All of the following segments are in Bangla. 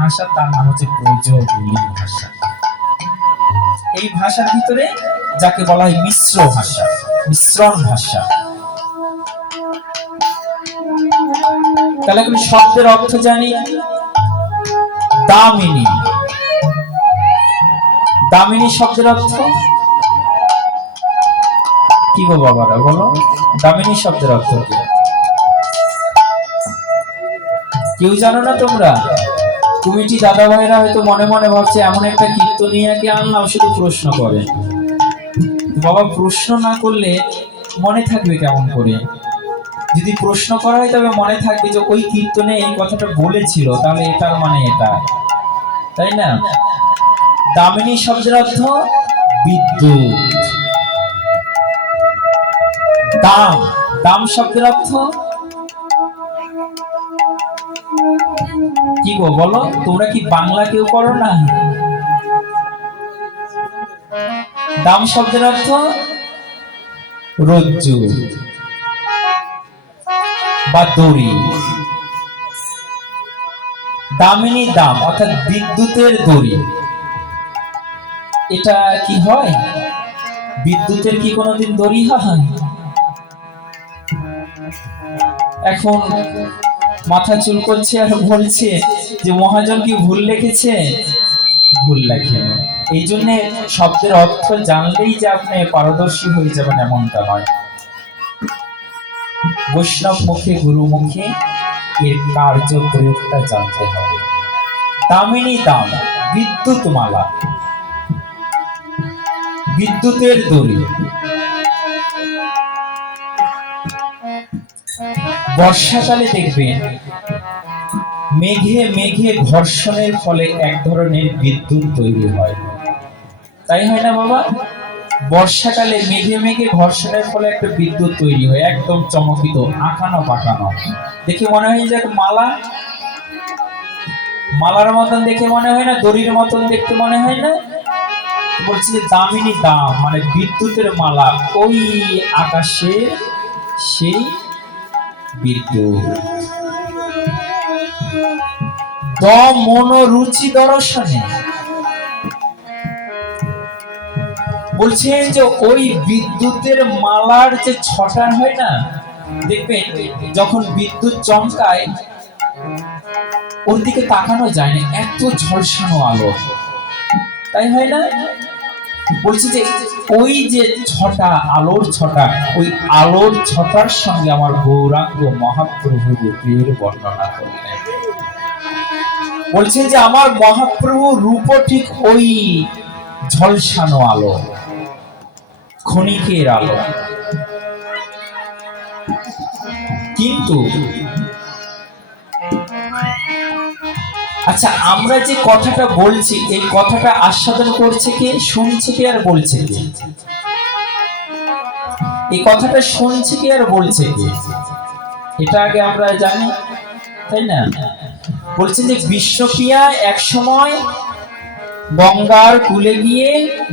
ভাষা, তার নাম হচ্ছে ব্রজবুলি ভাষা। এই ভাষার ভিতরে যাকে বলা হয় মিশ্র ভাষা, মিশ্রণ ভাষা। তাহলে এখন শব্দের অর্থ জানি। দামিনী, দামিনী শব্দের অর্থ কি গো বাবারা, বলো দামিনী শব্দের অর্থ কি? কেউ জানো না তোমরা? কমিটি দাদা ভাইরা হয়তো মনে মনে ভাবছে এমন একটা কীর্তনিয়াকে আনলাম শুধু প্রশ্ন করে। বাবা প্রশ্ন না করলে মনে থাকবে কেমন করে? যদি প্রশ্ন করা হয় তবে মনে থাকবে যে ওই কীর্তনে এই কথাটা বলেছিল, তাহলে এটার মানে এটা, তাই না? দামিনী শব্দের অর্থ বিদ্যুৎ। দাম, দাম শব্দের অর্থ কি গো বলো? তোমরা কি বাংলা কেউ করো না? দাম শব্দের অর্থ রজ্জু বা দড়ি। দামিনী দাম অর্থাৎ বিদ্যুতের দড়ি। এটা কি হয়? বিদ্যুতের কি কোনোদিন দড়ি হয়? এখন মাথা চুল করছে আর বলছে যে মহাজন কি ভুল লিখেছে? ভুল লেখেন। এই জন্য শব্দের অর্থ জানলেই যে আপনি পারদর্শী হয়ে যাবেন এমনটা নয়। বৈষ্ণব মুখে, গুরু মুখে এর কার্য প্রয়োগটা জানতে হবে। দামিনী দাম, বিদ্যুৎ মালা, বিদ্যুতের দড়ি। বর্ষাকালে দেখবেন মেঘে মেঘে ঘর্ষণের ফলে এক ধরনের বিদ্যুৎ তৈরি হয়, তাই হয় না বাবা? বর্ষাকালে মেঘে মেঘে ঘর্ষণের ফলে একটা বিদ্যুৎ তৈরি হয়, একদম চমকিত, আঁকানো পাকানো, দেখে মনে হয় যে মালা, মালার মতন দেখে মনে হয় না? দড়ির মতন দেখতে মনে হয় না? বলছি যে দামিনী দাম মানে বিদ্যুতের মালা, ওই আকাশে সেই বিদ্যুৎ। মনোরুচি দর্শনে বলছেন যে ওই বিদ্যুতের মালার যে ছটা হয় না, দেখবেন যখন বিদ্যুৎ চমকায় ওর দিকে তাকানো যায় না, এত ঝলসানো আলো, তাই হয় না? বলছি যে ওই যে ছটা, আলোর ছটা, ওই আলোর ছটার সঙ্গে আমার গৌরাঙ্গ মহাপ্রভু রূপের বর্ণনা করলেন। বলছেন যে আমার মহাপ্রভু রূপ ঠিক ওই ঝলসানো আলো, ক্ষণিকের আলো। কিন্তু আচ্ছা, আমরা যে কথাটা বলছি এই কথাটা আস্বাদন করছে কে, শুনছে কে আর বলছে কে? এই কথাটা শুনছে কে আর বলছে কে? এটা আগে আমরা জানি, তাই না? বলছে যে বিশ্বপ্রিয়া এক সময় গঙ্গার কূলে গিয়ে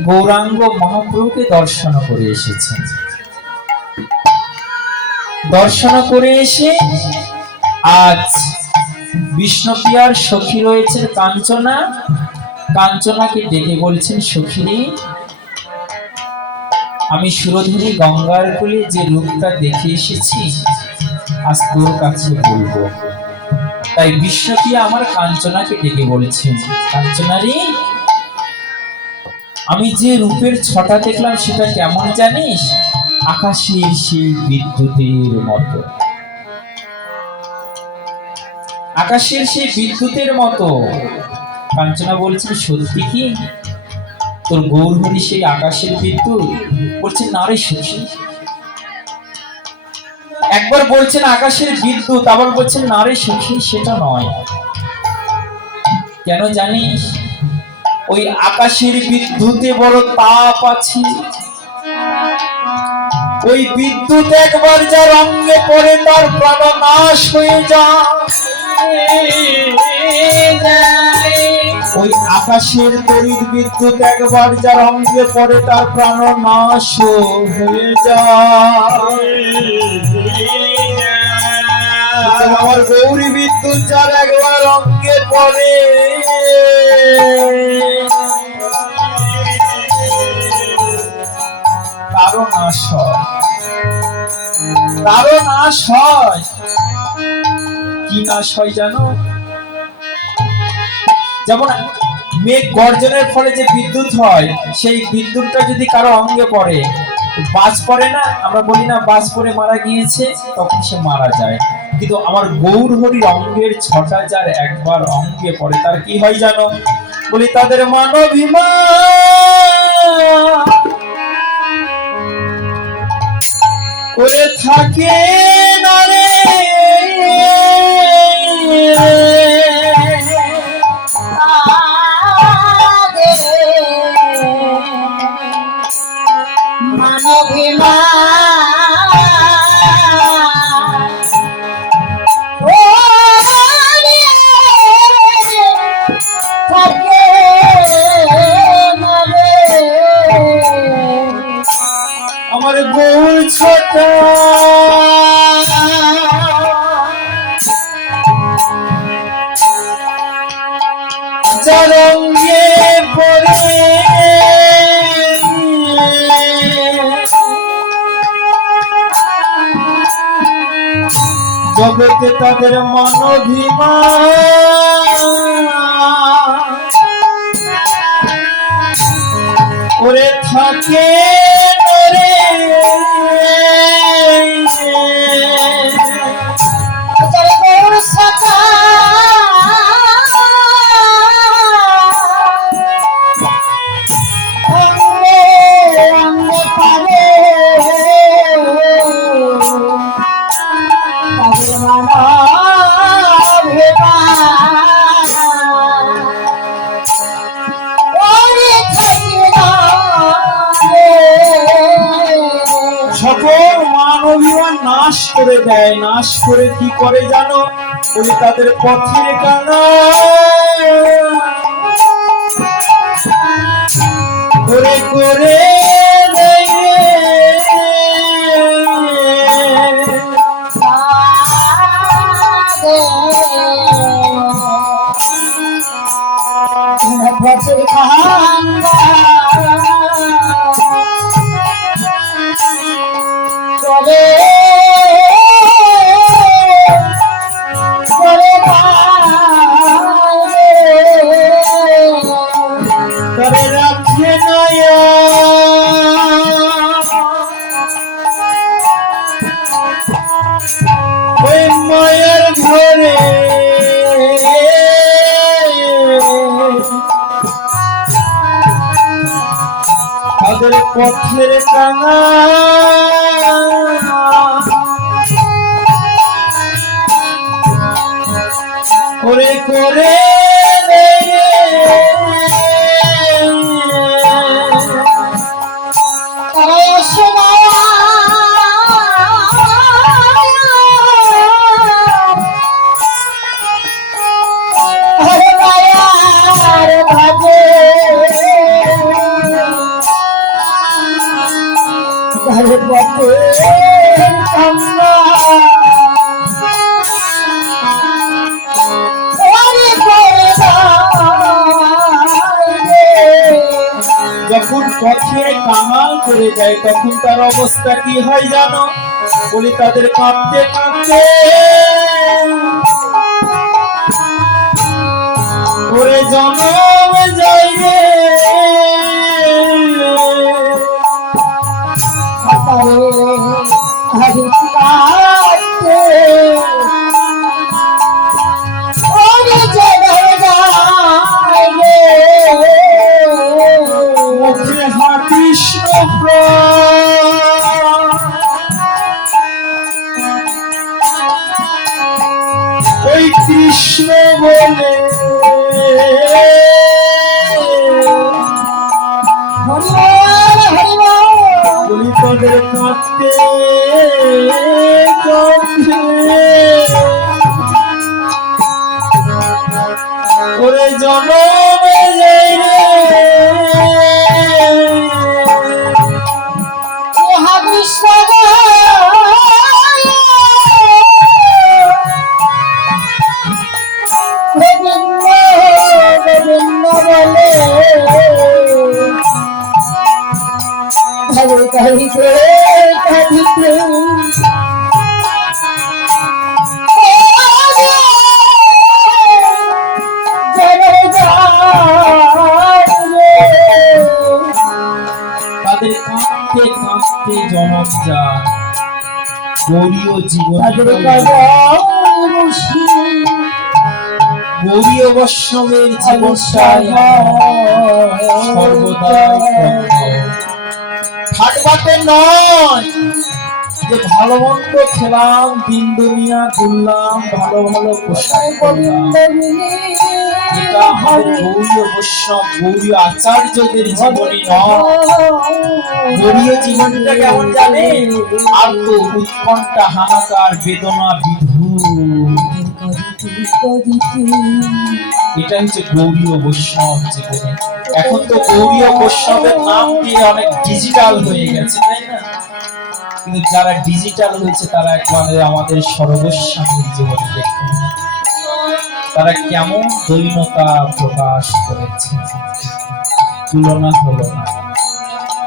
গৌরাঙ্গ মহাপ্রভুকে দর্শন করে এসেছেন। দর্শন করে এসে আজ বিষ্ণুপ্রিয়ার সখী রয়েছেন কাঞ্চনা, কাঞ্চনাকে ডেকে বলছেন, সখী আমি সুরধুনী গঙ্গার কূলে যে রূপটা দেখে এসেছি আজ তোর কাছে বলবো। তাই বিষ্ণুপ্রিয়া আমার কাঞ্চনাকে ডেকে বলছেন, কাঞ্চনারে আমি যে রূপের ছটা দেখলাম সেটা কেমন জানিস? আকাশের সেই বিদ্যুতের মতো, আকাশের সেই বিদ্যুতের মতো। কাঞ্চনা বলছেন, সত্যি কি তোর গৌরহরি সেই আকাশের বিদ্যুৎ? বলছেন, না রে সখী। একবার বলছেন আকাশের বিদ্যুৎ, আবার বলছেন না রে সখী সেটা নয়। কেন জানিস? ওই আকাশের বিদ্যুতে বড় তাপ আছে। ওই বিদ্যুৎ একবার যার অঙ্গে পড়ে তার প্রাণ নাশ হয়ে যায়। ওই আকাশের তড়িৎ বিদ্যুৎ একবার যার অঙ্গে পড়ে তার প্রাণ নাশ হয়ে যায়। আর আমার গৌরী বিদ্যুৎ যার একবার অঙ্গে পড়ে তারও নাশ হয়, তারও নাশ হয়। কি নাশ হয় জানো? যেমন মেঘ গর্জনের ফলে যে বিদ্যুৎ হয়, সেই বিদ্যুৎটা যদি কারো অঙ্গে পড়ে, বাজ পড়ে না, আমরা বলি না বাজ পড়ে মারা গিয়েছে, তখন সে মারা যায়। কিন্তু আমার গৌর হরির অঙ্গের ছটা যার একবার অঙ্গে পড়ে তার কি হয় জানো? বলি তাদের মানবিমান করে থাকে না রে, আমার গৌর ছোটা যার অঙ্গে পড়ে জগতে তাদের মানবিমান করে থাকে রে, সকল মানবিমান নাশ করে দেয়। নাশ করে কি করে জানো? বলি তাদের পথের কানা করে করে মায়ের ঘরে তাদের পথের কানা করে করে যখন পথে কামাল করে যায় তখন তার অবস্থা কি হয় জানো? বলি তাদের কাঁদতে কাঁদতে করে জনম যায় রে, কৃষ্ণ ওই কৃষ্ণ বলে বলি তাদের কাঁদতে ওরে জনমে যাই রে, কৃষ্ণ কাঁদিতে কাঁদিতে তাদের কাঁদতে কাঁদতে জনম যায় গৌরীয় জীবন গৌরীয় বৈষ্ণবের জীবনটাই সর্বদা হাটবাটে নয় যে ভালো মন্দ খেলাম, দিন দুনিয়া ঘুরলাম, ভালো ভালো পোশাক করলাম, এটা আমাদের গৌরীয় বৈষ্ণব গৌরীয় আচার্যদের জীবনী নয়। গৌরীয় জীবনটা কেমন জানে? আর তো উৎকণ্ঠা, হাহাকার, বেদনা, বিধু, এটা হচ্ছে গৌরীয় বৈষ্ণব জীবনে। এখন তো গৌরীয় বৈষ্ণবের নাম দিয়ে অনেক ডিজিটাল হয়ে গেছে, তাই না? কিন্তু যারা ডিজিটাল হয়েছে তারা একবারে আমাদের সর্বস্বামীর জীবনে দেখুন তারা কেমন দৈনতা প্রকাশ করেছে, তুলনা হলো না।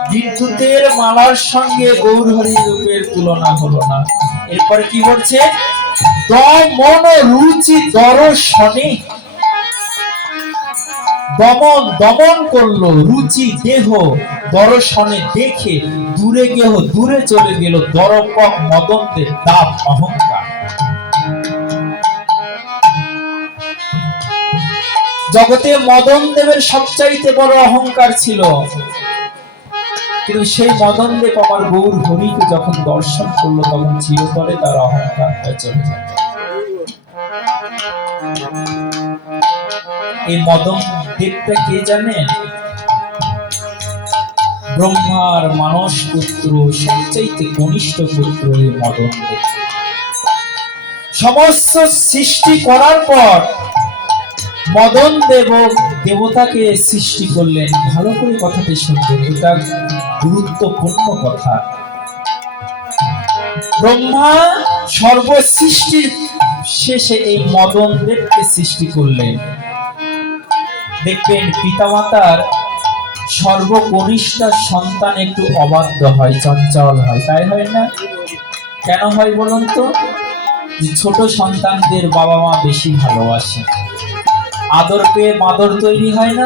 বিদ্যুতের মালার সঙ্গে গৌরহরি রূপের তুলনা হলো না। এরপরে কি বলছে? দমন রুচি দর্শনে, দমন করলো রুচি দেহ দর্শনে, দেখে দূরে চলে গেল দরপক মদনদের দাপ অহংকার। জগতে মদন দেবের সবচাইতে বড় অহংকার ছিল, কিন্তু সেই মদন দেব আমার গৌর হরিকে যখন দর্শন করলো তখন চিরতরে তার অহংকারটা চলে যায়। এই মদন দেবটা কে জানেন? ব্রহ্মার মানস পুত্র, সবচাইতে কনিষ্ঠ পুত্র এই মদন দেব। সমস্ত সৃষ্টি করার পর মদন দেব দেবতাকে সৃষ্টি করলেন। ভালো করে কথাটি শুনবেন, এটা গুরুত্বপূর্ণ কথা। ব্রহ্মা সর্বসৃষ্টির শেষে এই মদন দেবকে সৃষ্টি করলেন। দেখবেন পিতামাতার সর্বকনিষ্ঠ সন্তান একটু অবাধ্য হয়, চঞ্চল হয়, তাই হয় না? কেন হয় বলুন তো? যে ছোট সন্তানদের বাবা মা বেশি ভালোবাসে, আদর পেয়ে মাদর তৈরি হয় না?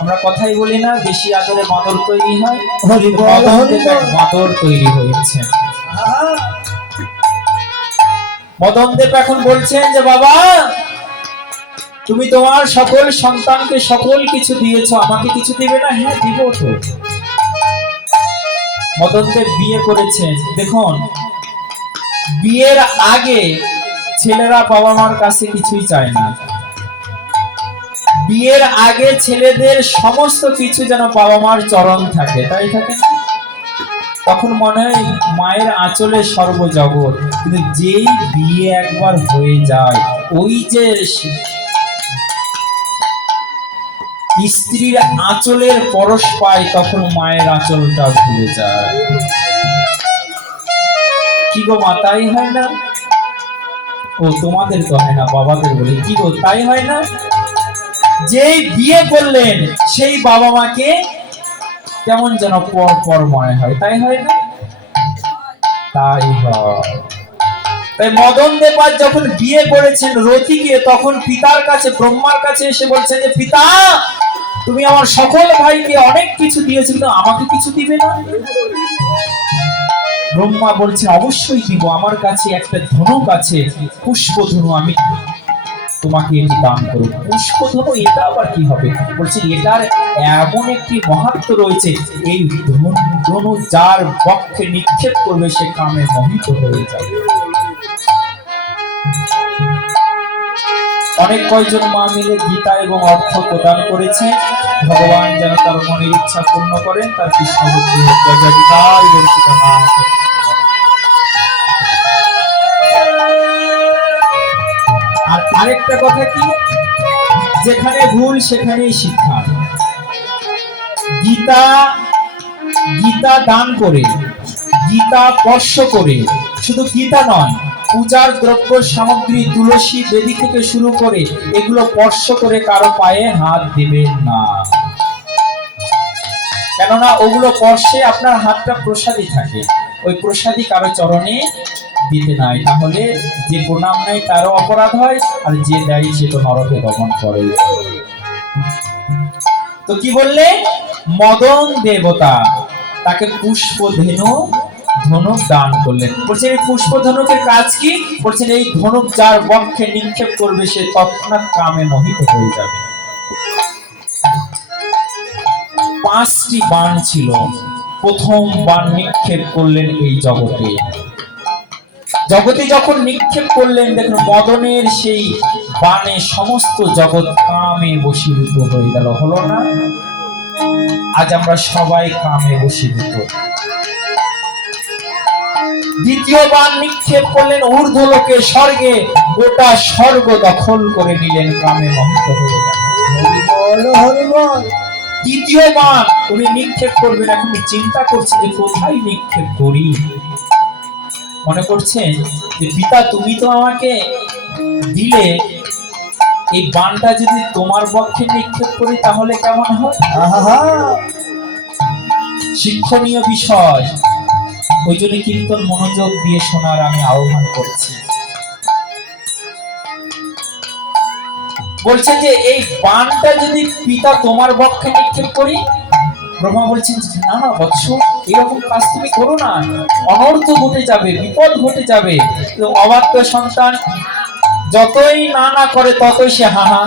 আমরা কথাই বলি না, বেশি আদরে মাদর তৈরি হয়। মাদর তৈরি হয়েছে। মদন দেব এখন বলছেন যে বাবা, তুমি তোমার সকল সন্তানকে সকল কিছু দিয়েছো, আমাকে কিছু দিবে না? হ্যাঁ দিব তো। মদন দেব বিয়ে করেছেন। দেখুন, বিয়ের আগে ছেলেরা বাবা মার কাছে কিছুই চায় না। বিয়ের আগে ছেলেদের সমস্ত কিছু যেন বাবা মার চরণ থাকে, তাই থাকে না? তখন মনে হয় মায়ের আঁচলে সর্বজগৎ। কিন্তু যেই বিয়ে একবার হয়ে যায়, ওই যে স্ত্রীর আঁচলের পরশ পায়, তখন মায়ের আঁচলটা ভুলে যায়। কি গো মা, তাই হয় না? ও তোমাদের তো হয় না, বাবাদের বলে। কি গো, তাই হয় না? যেই বিয়ে করলেন সেই বাবা মাকে কেমন যেন পর মনে হয়, তাই হয় না? তাই হয়। তাই মদন দেব যখন বিয়ে করেছেন রতিকে, তখন পিতার কাছে, ব্রহ্মার কাছে এসে বলছেন যে পিতা, তুমি আমার সকল ভাইকে অনেক কিছু দিয়েছো, কিন্তু আমাকে কিছু দিবে না? ব্রহ্মা বলছে অবশ্যই দিব, আমার কাছে একটা ধনুক আছে, পুষ্প ধনু, আমি তোমাকে এটি দান করব। পুষ্প ধনু, এটা আবার কি হবে? বলছে এটার এমন একটি মাহাত্ম্য রয়েছে, এই ধনু যার বক্ষে নিক্ষেপ করবে সে কামে মোহিত হয়ে যাবে। অনেক কয়জন মা মিলে গীতা এবং অর্থ প্রদান করেছে। ভগবান যেন তার মনের ইচ্ছা পূর্ণ করেন, তার কৃষ্ণ বুদ্ধি আর আরেকটা কথা কি, যেখানে ভুল সেখানেই শিক্ষা। গীতা দান করে, গীতা স্পর্শ করে, শুধু গীতা নয়, পূজার দ্রব্য সামগ্রী, তুলসী বেদি থেকে শুরু করে এগুলো স্পর্শ করে কারো পায়ে হাত দিবেন না। কেননা ওগুলো স্পর্শে আপনার হাতটা প্রসাদী থাকে, ওই প্রসাদী কারো চরণে দিতে নাই, তাহলে যে প্রণাম নাই তারও অপরাধ হয়, আর যে দেয় সে তো নরকে গমন করে। তো কি বললে, মদন দেবতা তাকে পুষ্প ধনুক দান করলেন। বলছেন এই পুষ্প ধনুকের কাজ কি? বলছেন এই ধনুক যার বক্ষে নিক্ষেপ করবে সে তৎক্ষণাৎ কামে মোহিত হয়ে যাবে। 5টি বাণ ছিল, প্রথম বাণ নিক্ষেপ করলেন এই জগতে। জগতে যখন নিক্ষেপ করলেন, দেখুন মদনের সেই বাণে সমস্ত জগৎ কামে বশীভূত হয়ে গেল, হলো না? আজ আমরা সবাই কামে বশীভূত। দ্বিতীয় বাণ নিক্ষেপ করলেন ঊর্ধ্বলোকে, স্বর্গে, গোটা স্বর্গ দখল করে নিলেন, কামে মোহিত হয়ে গেল। তৃতীয় বাণ উনি নিক্ষেপ করবেন, এখন চিন্তা করছে যে কোথায় নিক্ষেপ করি। মনে করছেন যে পিতা তুমি তো আমাকে দিলে, এই বাণটা যদি তোমার পক্ষে নিক্ষেপ করি তাহলে কেমন হয়? শিক্ষণীয় বিষয়, ওই জন্য কীর্তন মনোযোগ দিয়ে শোনার আমি আহ্বান করছি। বলছে যে এই বাণটা যদি পিতা তোমার পক্ষে নিক্ষেপ করি, ব্রহ্মা বলছেন না না বৎস, এরকম কাজ তুমি করো না, অনর্থ ঘটে যাবে, বিপদ ঘটে যাবে। অবাধ্য সন্তান যতই না না করে ততই সে হাহা,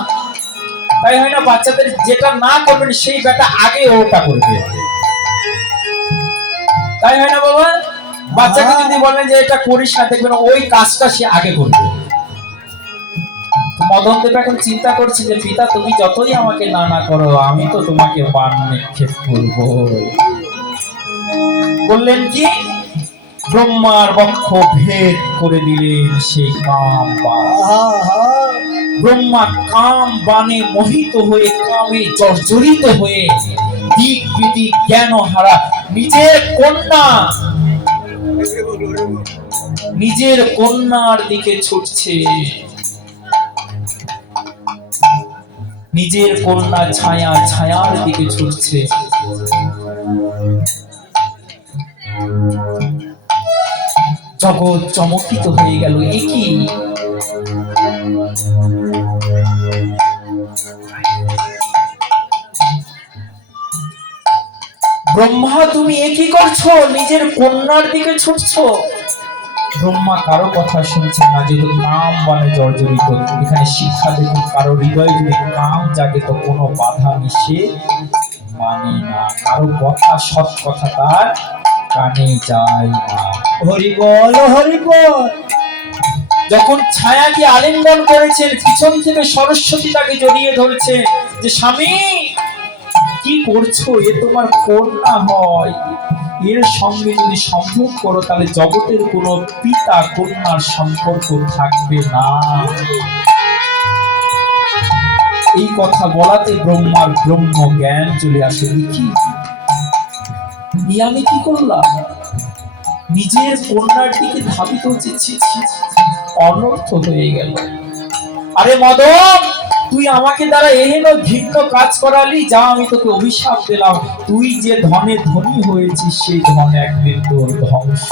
তাই হয় না? বাচ্চাদের যেটা না করবেন সেই বেটা আগে ওটা করবে, তাই হয় না বাবা? বাচ্চাকে যদি বলেন যে এটা করিস না, দেখবেন ওই কাজটা সে আগে করবে। মদন দেব এখন চিন্তা করছে যে পিতা তুমি যতই আমাকে না না করো, আমি তো তোমাকে বাণ নিক্ষেপ করবো। বললেন কি, ব্রহ্মার বক্ষ ভেদ করে দিলেন সেই কাম বাণ। ব্রহ্মা কাম বাণে মোহিত হয়ে, কামে জর্জরিত হয়ে দিক বিদিক জ্ঞান হারা নিজের কন্যার দিকে ছুটছে। নিজের কন্যা ছায়ার দিকে ছুটছে। জগৎ চমকিত হয়ে গেল, এ কি? ব্রহ্মা তুমি এ কি করছো? নিজের কন্যার দিকে ছুটছো। ব্রহ্মা কারো কথা শুনছেন না, যেহেতু কাম বাণে জর্জরিত। এখানে শিক্ষা দেখুন, কারো হৃদয়ে যদি কাম জাগে তো কোনো বাধা নিষেধ মানে না, কারো কথা সৎ কথা তার কানে যায় না। হরি বল, হরি বল। যখন ছায়াকে আলিঙ্গন করেছেন, পিছন থেকে সরস্বতী তাকে জড়িয়ে ধরেছে যে স্বামী কি করছো, এ তোমার কন্যা হয়, এর সঙ্গে যদি সম্ভব করো তাহলে জগতের কোনো পিতা কন্যার সম্পর্ক থাকবে না। এই কথা বলাতে ব্রহ্মার ব্রহ্ম জ্ঞান চলে আসে, কি আমি কি করলাম, নিজের কন্যার দিকে ধাবিত হচ্ছে, অনর্থ হয়ে গেল। আরে মদন, তুই আমাকে দ্বারা এহেন ঘৃণ্য কাজ করালি, যা আমি তোকে অভিশাপ দিলাম। তুই যে ধনে ধনী হয়েছিস, সেই ধন একদিন তোর ধ্বংস।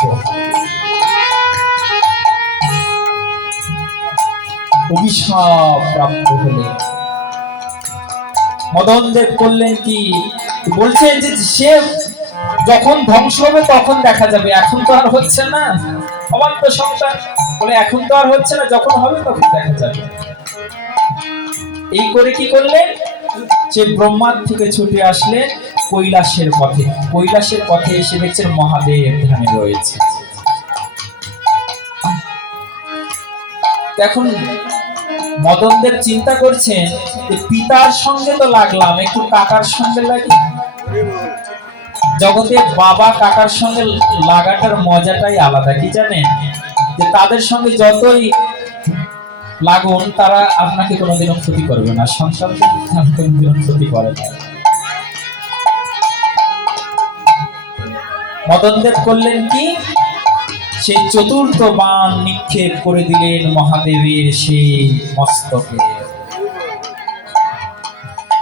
অভিশাপ প্রাপ্ত হলে মদন দেব করলেন কি, বলছেন যে সে যখন ধ্বংস হবে তখন দেখা যাবে, এখন তো আর হচ্ছে না। অবাধ্য সন্তান বলে এখন তো আর হচ্ছে না, যখন হবে তখন দেখা যাবে। এই করে কি করলেন, সে ব্রহ্মার থেকে ছুটে আসলেন কৈলাসের পথে। কৈলাসের পথে এসে দেখছেন মহাদেব ধ্যানে রয়েছে। এখন মদনদেব চিন্তা করছেন যে পিতার সঙ্গে তো লাগলাম, একটু কাকার সঙ্গে লাগি। জগতে বাবা কাকার সঙ্গে লাগাটার মজাটাই আলাদা, কি জানেন? যে তাদের সঙ্গে যতই লাগুন, তারা আপনাকে কোনোদিনও ক্ষতি করবে না, সন্তানকে কোনোদিনও ক্ষতি করে না। মদনদেব করলেন কি, সেই চতুর্থ বাণ নিক্ষেপ করে দিলেন মহাদেবের সেই মস্তকে।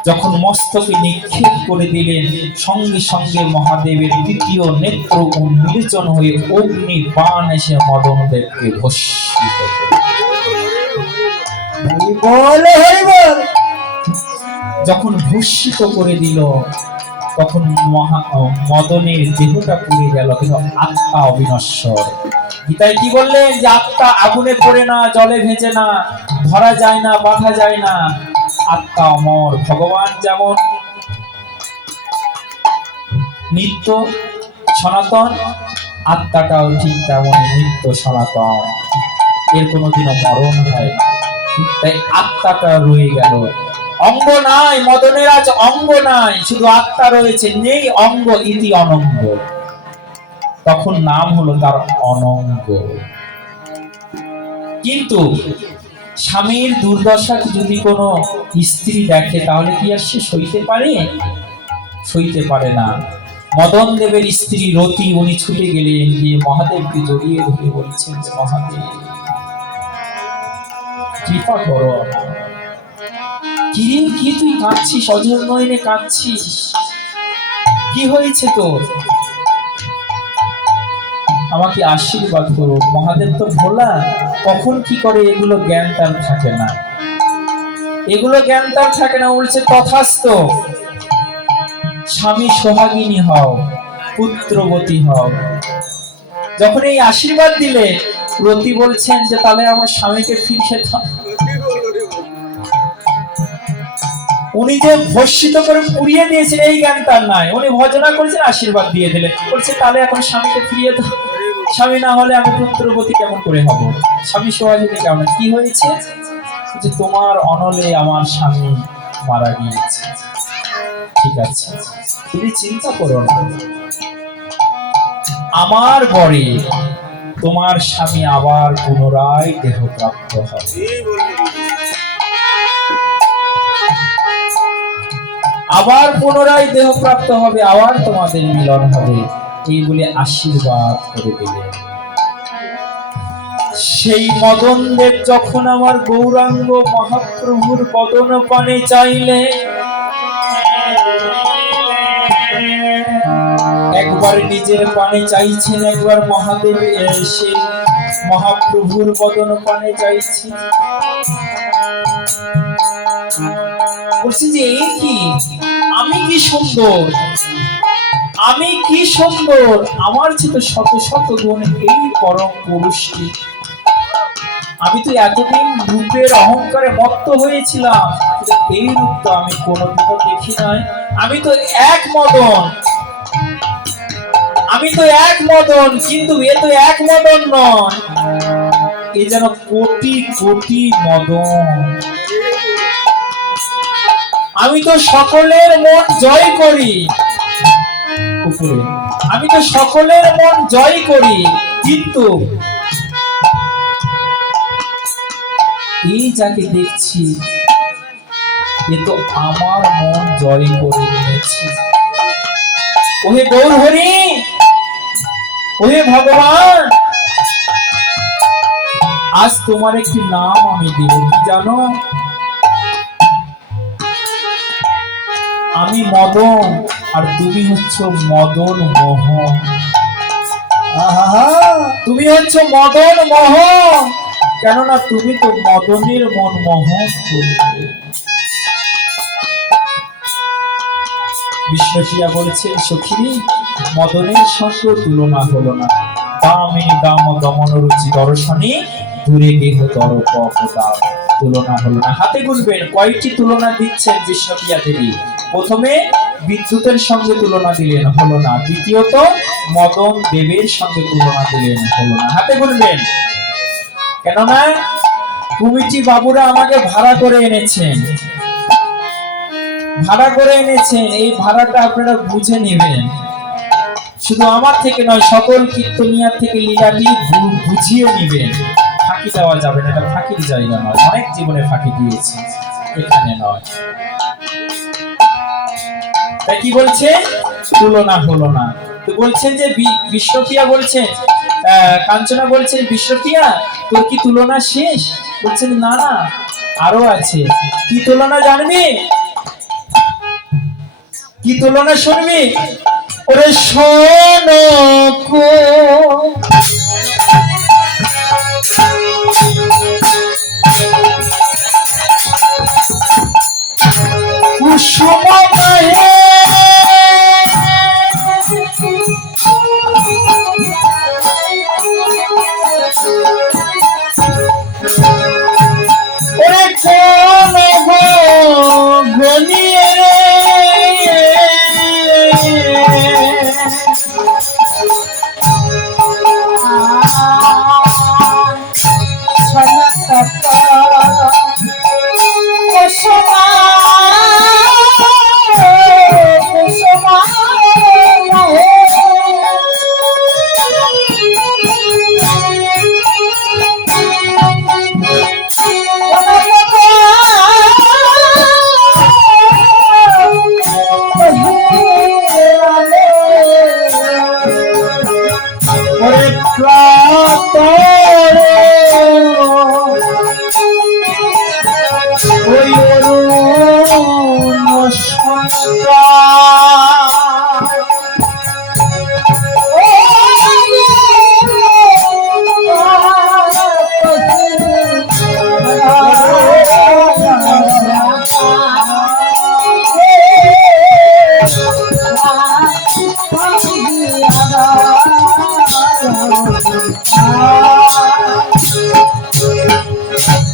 যখন মস্তকে নিক্ষেপ করে দিলেন, সঙ্গে সঙ্গে মহাদেবের দ্বিতীয় নেত্র উন্মোচন হয়ে অগ্নি বাণ এসে মদনদেবকে ভস্মিত করে। যখন ভস্মিত করে দিল, তখন মদনের দেহটা পুড়ে গেল, কিন্তু আত্মা অবিনশ্বর। গীতায় কি বললেন? যে আত্মা আগুনে পড়ে না, জলে ভেজে না, ধরা যায় না, বাঁধা যায় না, আত্মা অমর। ভগবান যেমন নিত্য সনাতন, আত্মাটাও ঠিক তেমন নিত্য সনাতন, এর কোনোদিনও মরণ হয় না। তাই আত্মাটা রয়ে গেল। অঙ্গ নাই, মদনের আজ অঙ্গ নাই, শুধু আত্মা রয়েছে, নেই অঙ্গ, ইতি অনঙ্গ। তখন নাম হলো তার অনঙ্গ। কিন্তু স্বামীর দুর্দশা যদি কোনো স্ত্রী দেখে, তাহলে কি আর সে সইতে পারে? সইতে পারে না। মদন দেবের স্ত্রী রতি, উনি ছুটে গেলেন, গিয়ে মহাদেবকে জড়িয়ে ধরে বলছেন যে মহাদেব, কৃপা করো। কি কি তুই কাঁদছিস, অঝোর নয়নে কাঁদছিস, কি হয়েছে তোর? আমাকে আশীর্বাদ করো। মহাদেব তো ভোলা, কখন কি করে এগুলো জ্ঞান তার থাকে না, এগুলো জ্ঞান তার থাকে না। বলছে তথাস্তু, স্বামী সোহাগিনী হও, পুত্রবতী হও। যখন এই আশীর্বাদ দিলে, রতি বলছেন যে তাহলে আমার স্বামীকে ফিরিয়ে দাও। উনি যে ভস্মিত করে পুড়িয়ে দিয়েছেন এই জ্ঞান তার নাই, উনি ভজনা করেছেন, আশীর্বাদ দিয়ে দিলেন। বলছে তাহলে এখন স্বামীকে ফিরিয়ে দাও, স্বামী না হলে আমি পুত্রবতী কেমন করে হব, স্বামী সোহাগিনী কেমন? কি হয়েছে? যে তোমার অনলে আমার স্বামী মারা গিয়েছে। ঠিক আছে, তুমি চিন্তা করো না, আমার বরে তোমার স্বামী আবার পুনরায় দেহপ্রাপ্ত হবে, আবার পুনরায় দেহপ্রাপ্ত হবে, আবার তোমাদের মিলন হবে, এই বলে আশীর্বাদ করে দিলেন। সেই মদন দেব যখন আমার গৌরাঙ্গ মহাপ্রভুর বদন পানে চাইলে, একবার নিজের পানে চাইছেন, একবার মহাদেব এসে মহাপ্রভুর বদন পানে চাইছে। বলছি যে এই কি, আমি কি সুন্দর, আমি কি সুন্দর, আমার চেয়ে শত শত গুণ এই পরম পুরুষটি। আমি তো এতদিন রূপের অহংকারে মত্ত হয়েছিলাম, এই রূপ তো আমি কোনোদিনও দেখি নাই। আমি তো এক মদন, আমি তো এক মদন, কিন্তু এ তো এক মদন নয়, এ যেন কোটি কোটি মদন। আমি তো সকলের মন জয় করি, উপরে আমি তো সকলের মন জয় করি, কিন্তু এই যাকে দেখছি এ তো আমার মন জয় করে নিয়েছে। ওহে গৌর হরি, ওহে ভগবান, আজ তোমার একটি নাম আমি দেব, কি জানো? আমি মদন আর তুমি হচ্ছ মদন মোহন। তুমি হচ্ছ মদন মোহন, কেননা তুমি তো মদনের মন মোহন করবে। বিষ্ণুপ্রিয়া বলেছেন, সখী মদনের সঙ্গে তুলনা হলো না, দামিনী দাম দমন রুচি দর্শনে দূরে গেহ তর পদাম, তুলনা হলো না। হাতে গুনবেন কয়টি তুলনা দিচ্ছেন বিষ্ণুপ্রিয়া দেবী। প্রথমে বিদ্যুতের সঙ্গে তুলনা দিলেন, হলো না। দ্বিতীয়ত মদন দেবের সঙ্গে তুলনা দিলেন, হলো না। হাতে গুনবেন, কেননা কমিটি বাবুরা আমাকে ভাড়া করে এনেছেন, ভাড়া করে এনেছেন, এই ভাড়াটা আপনারা বুঝে নেবেন। শুধু আমার থেকে নয়, সকল কীর্তনিয়ার থেকে লীলাটি বুঝিয়ে নেবেন। ফাঁকি দেওয়া যাবে না, এটা ফাঁকির জায়গা নয়। অনেক জীবনে ফাঁকি দিয়েছি, এখানে নয়। তাই কি বলছে? তুলনা হলো না। তো বলছেন যে বিষ্ণুপ্রিয়া বলছেন, কাঞ্চনা বলছেন, বিষ্ণুপ্রিয়া তোর কি তুলনা শেষ? বলছেন না না, আরো আছে। কি তুলনা জানবি? কি তুলনা শুনবি? ওরে শোনকো কুসুম গায়ে ওরে কোন গনিয়ে রে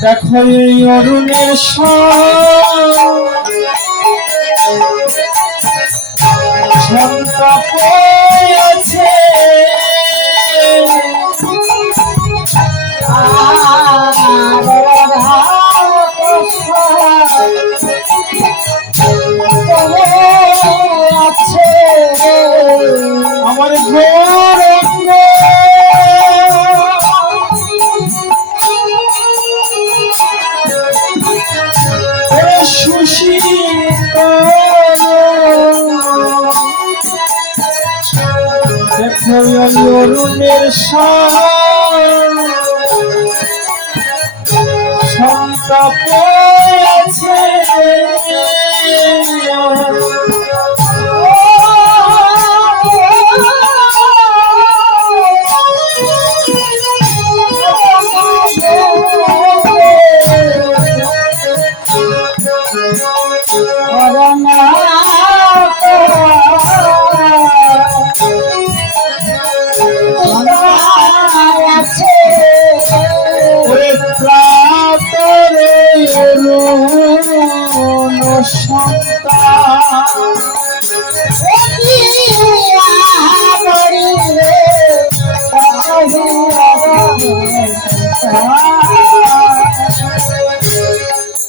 দেখো এই অরুণের সন্তাপ আছে আমার ঘর অরুণের সন্তাপ আছে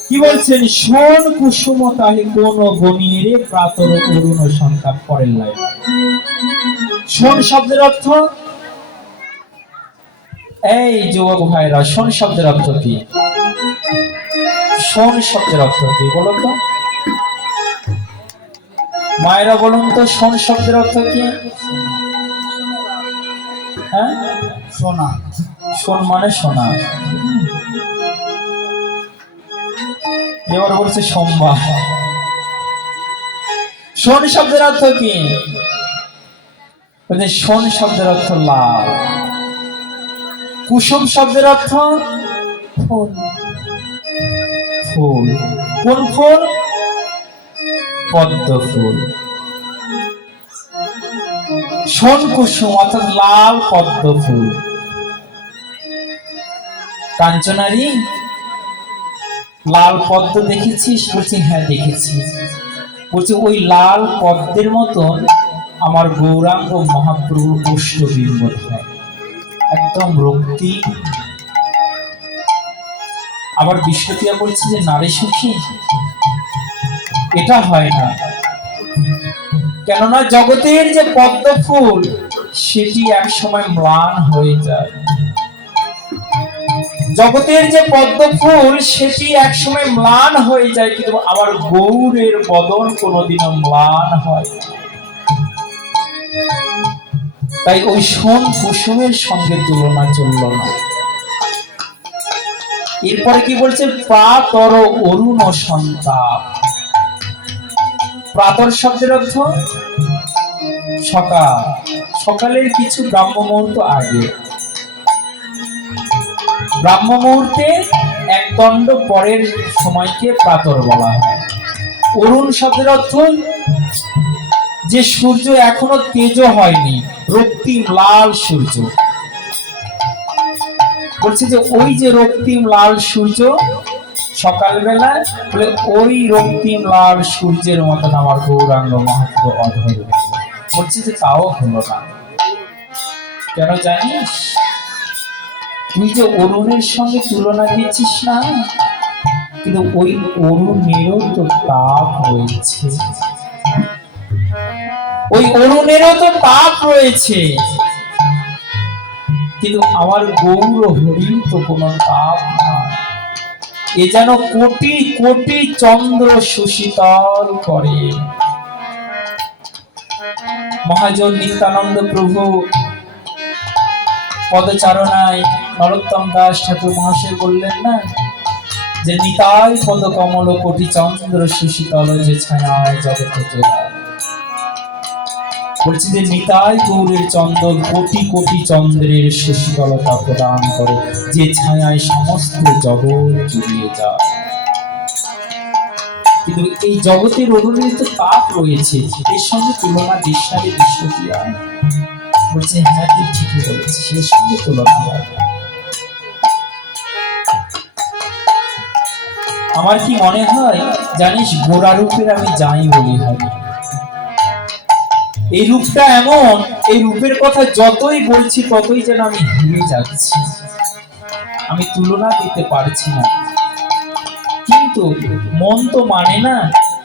কি বলছেন? শোন কুসুম তাহে কোন গণিয়ে প্রাতর অরুণ সন্তাপ করেন লাই। শোন শব্দের অর্থ, এই যুবক ভাইরা, শোন শব্দের অর্থ কি? শোন শব্দের অর্থ কি বলুন তো? মায়েরা বলুন তো, শোন শব্দের অর্থ কি? হ্যাঁ, সোনা। শোন মানে শোনা। এবার বলছে সোমবার। শোন শব্দের অর্থ কি? শোন শব্দের অর্থ লাল। কুসুম শব্দের অর্থ ফুল। ফুল, কোন ফুল? পদ্ম ফুল। শোন কুসুম অর্থাৎ লাল পদ্ম ফুল। কাঞ্চনারী, লাল পদ্ম দেখেছিস? বলছি হ্যাঁ দেখেছি। বলছে ওই লাল পদ্মের মতন আমার গৌরাঙ্গ মহাপ্রভু অষ্টবিম্ব হয়, একদম রক্তি। আবার বিষ্ণুপ্রিয়া বলছে যে নারী সুখী, এটা হয় না। কেননা জগতের যে পদ্ম ফুল সেটি এক সময় ম্লান হয়ে যায়। জগতের যে পদ্ম ফুল সেটি এক সময় ম্লান হয়ে যায়, কিন্তু আবার গৌরের বদন কোনোদিনও ম্লান হয়। তাই ওই সোন কুসুমের সঙ্গে তুলনা চলল না। এরপরে কি বলছে? প্রাতর অরুণ সন্তাপ। প্রাতর শব্দের অর্থ সকাল, সকালের কিছু ব্রাহ্ম মুহূর্ত আগে, ব্রাহ্ম মুহূর্তের এক দণ্ড পরের সময়কে প্রাতর বলা হয়। অরুণ শব্দের অর্থ যে সূর্য এখনো তেজ হয়নি, রক্তিম লাল সূর্য। বলছে যে ওই যে রক্তিম লাল সূর্য সকালবেলা, বলে ওই রক্তিম লাল সূর্যের মতন আমার গৌরাঙ্গ মহাপ্রভু অধর। বলছে যে তাও হলো না, কেন জানিস? তুই যে অরুণের সঙ্গে তুলনা দিয়েছিস না, কিন্তু ওই অরুণেরও তো তাপ রয়েছে, ওই অরুণেরও তো তাপ রয়েছে, কিন্তু আমার গৌর হরিণ তো কোনো তাপ না। এ যেন কোটি কোটি চন্দ্র সুশীতল করে। মহাজন নিত্যানন্দ প্রভু পদচারণায় নরোত্তম দাস ঠাকুর মহাশয় বললেন না যে নিতাই পদ কমল কোটি চন্দ্র সুশীতল যে ছায়ায় জগৎ জোড়ায়। বলছি যে নিতাই গৌরের চন্দন কোটি কোটি চন্দ্রের সুশীতলতা প্রদান করে, যে ছায়ায় সমস্ত জগৎ জুড়িয়ে যায়। কিন্তু এই জগতের অরুণের তো তাপ রয়েছে, এর সঙ্গে তুলনা দৃষ্টারে দৃষ্ট কি হয়? বলছে হ্যাঁ তুই ঠিকই বলেছিস, এর সঙ্গে তুলনা হয়। আমার কি মনে হয় জানিস, গোড়া রূপের আমি যাই বলি হবে, এই রূপটা এমন, এই রূপের কথা যতই বলছি ততই যেন আমি হেরে যাচ্ছি, আমি তুলনা দিতে পারছি না। কিন্তু মন তো মানে না,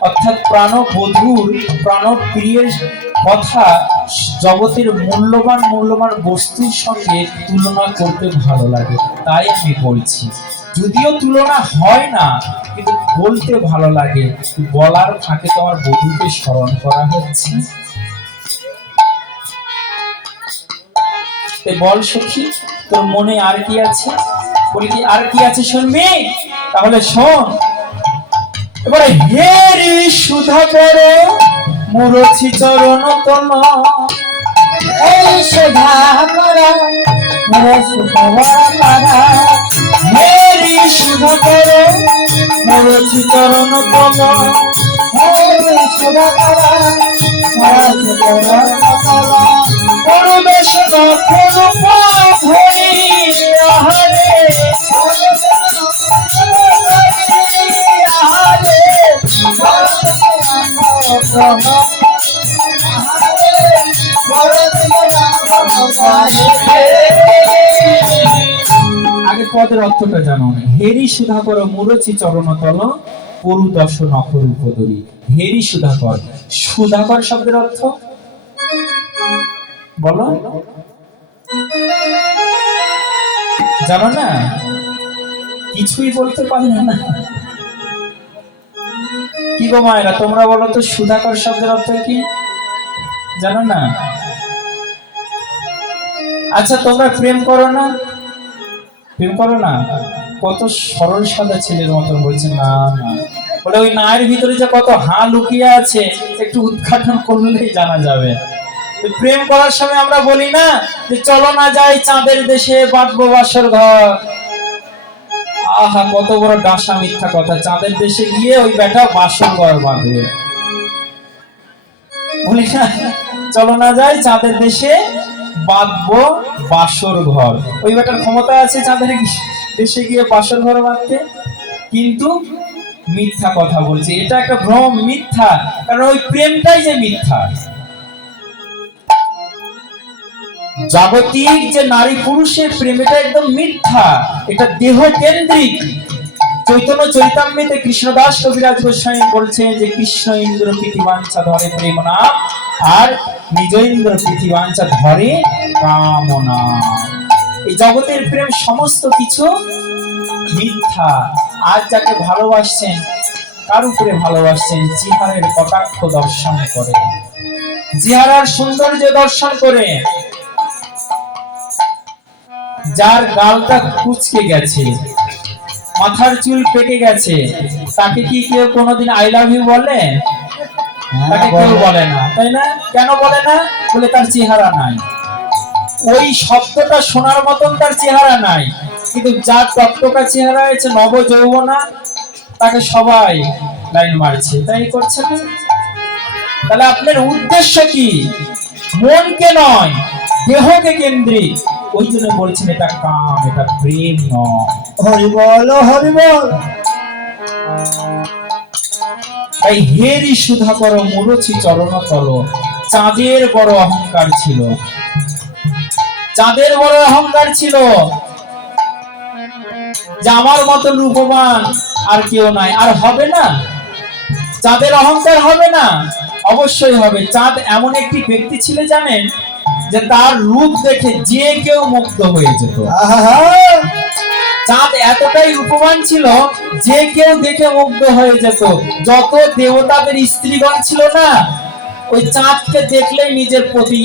অর্থাৎ প্রাণবধূর প্রাণপ্রিয়ের কথা জগতের মূল্যবান মূল্যবান বস্তুর সঙ্গে তুলনা করতে ভালো লাগে, তাই আমি বলছি। যদিও তুলনা হয় না, কিন্তু বলতে ভালো লাগে, বলার ফাঁকে তো আমার বধূকে স্মরণ করা হচ্ছে। বল সখী, তোর মনে আর কি আছে? বলি কি আর কি আছে শুনবি? তাহলে শোন। এবারে হেরি সুধা করে মুরছি চরণ তল, এই সুধা করে মুরছি চরণ তল, হেরি সুধা করে মুরছি চরণ তল, এই সুধা করে মুরছি চরণ তল, পরবেশ নখন পর ধরি আহারে, আগে পদের অর্থটা জানো। হেরি সুধাকর মুরচি চরণতল পরু দশ নখর উপদরি। হেরি সুধাকর, সুধাকর শব্দের অর্থ বলো, জানো না? কিছুই বলতে পারলে না। কি গো মায়েরা, তোমরা বলো তো সুধাকর শব্দের অর্থ কি? জানো না? আচ্ছা তোমরা প্রেম করো না? প্রেম করো না? কত সরল সাদা ছেলের মতন বলছে না না, বলে ওই নায়ের ভিতরে যে কত হা লুকিয়ে আছে একটু উদ্ঘাটন করলেই জানা যাবে। প্রেম করার সময় আমরা বলি না যে চলো না যাই চাঁদের দেশে বাঁধবো বাসর ঘর। আহা কত বড় ডাসা মিথ্যা কথা, চাঁদের দেশে গিয়ে ওই বেটা বাসর ঘর বাঁধবে। বলি না চলো না যাই চাঁদের দেশে বাঁধবো বাসর ঘর, ওই বেটার ক্ষমতা আছে চাঁদের দেশে গিয়ে বাসর ঘর বাঁধতে? কিন্তু মিথ্যা কথা বলছে, এটা একটা ভ্রম, মিথ্যা। কারণ ওই প্রেমটাই যে মিথ্যা। জাগতিক যে নারী পুরুষের প্রেম এটা একদম মিথ্যা, এটা দেহ কেন্দ্রিক। চৈতন্য চরিতামৃতে কৃষ্ণদাস কবিরাজ গোস্বামী বলছেন যে কৃষ্ণ ইন্দ্র প্রীতিবাঞ্ছা ধরে প্রেম নাম, আর নিজ ইন্দ্র প্রীতিবাঞ্ছা ধরে কামনা। এই জগতের প্রেম সমস্ত কিছু মিথ্যা। আজ যাকে ভালোবাসছেন, কার উপরে ভালোবাসছেন? চেহারার কটাক্ষ দর্শন করে, চেহারার সৌন্দর্য দর্শন করে। যার গালটা কুচকে গেছে, মাথার চুল পেকে গেছে, তাকে কি কেউ কোনোদিন আই লাভ ইউ বলে? তাকে কেউ বলে না, তাই না? কেন বলে না? বলে তার চেহারা নাই। ওই শব্দটা শোনার মতন তার চেহারা নাই, কিন্তু যার টকটকা চেহারা আছে নব যৌবনা, তাকে সবাই লাইন মারছে, তাই করছে না? তাহলে আপনার উদ্দেশ্য কি? মনকে নয়, দেহকে কেন্দ্রিক। ওই জন্য বলছেন এটা কাম, এটা প্রেম নয়। হরি বল হরি বল। তাই হেরি সুধা করো মুরছি চরণ তল। চাঁদের বড় অহংকার ছিল, চাঁদের বড় অহংকার ছিল যে আমার মতো রূপবান আর কেউ নাই, আর হবে না। চাঁদের অহংকার হবে না, অবশ্যই হবে। চাঁদ এমন একটি ব্যক্তি ছিল জানেন, যে তার রূপ দেখে যে কেউ মুগ্ধ হয়ে যেত। আহা, চাঁদ এতটাই রূপবান ছিল যে কেউ দেখে মুগ্ধ হয়ে যেত। যত দেবতাদের স্ত্রীগণ ছিল না, ওই চাঁদকে দেখলেই নিজের প্রতি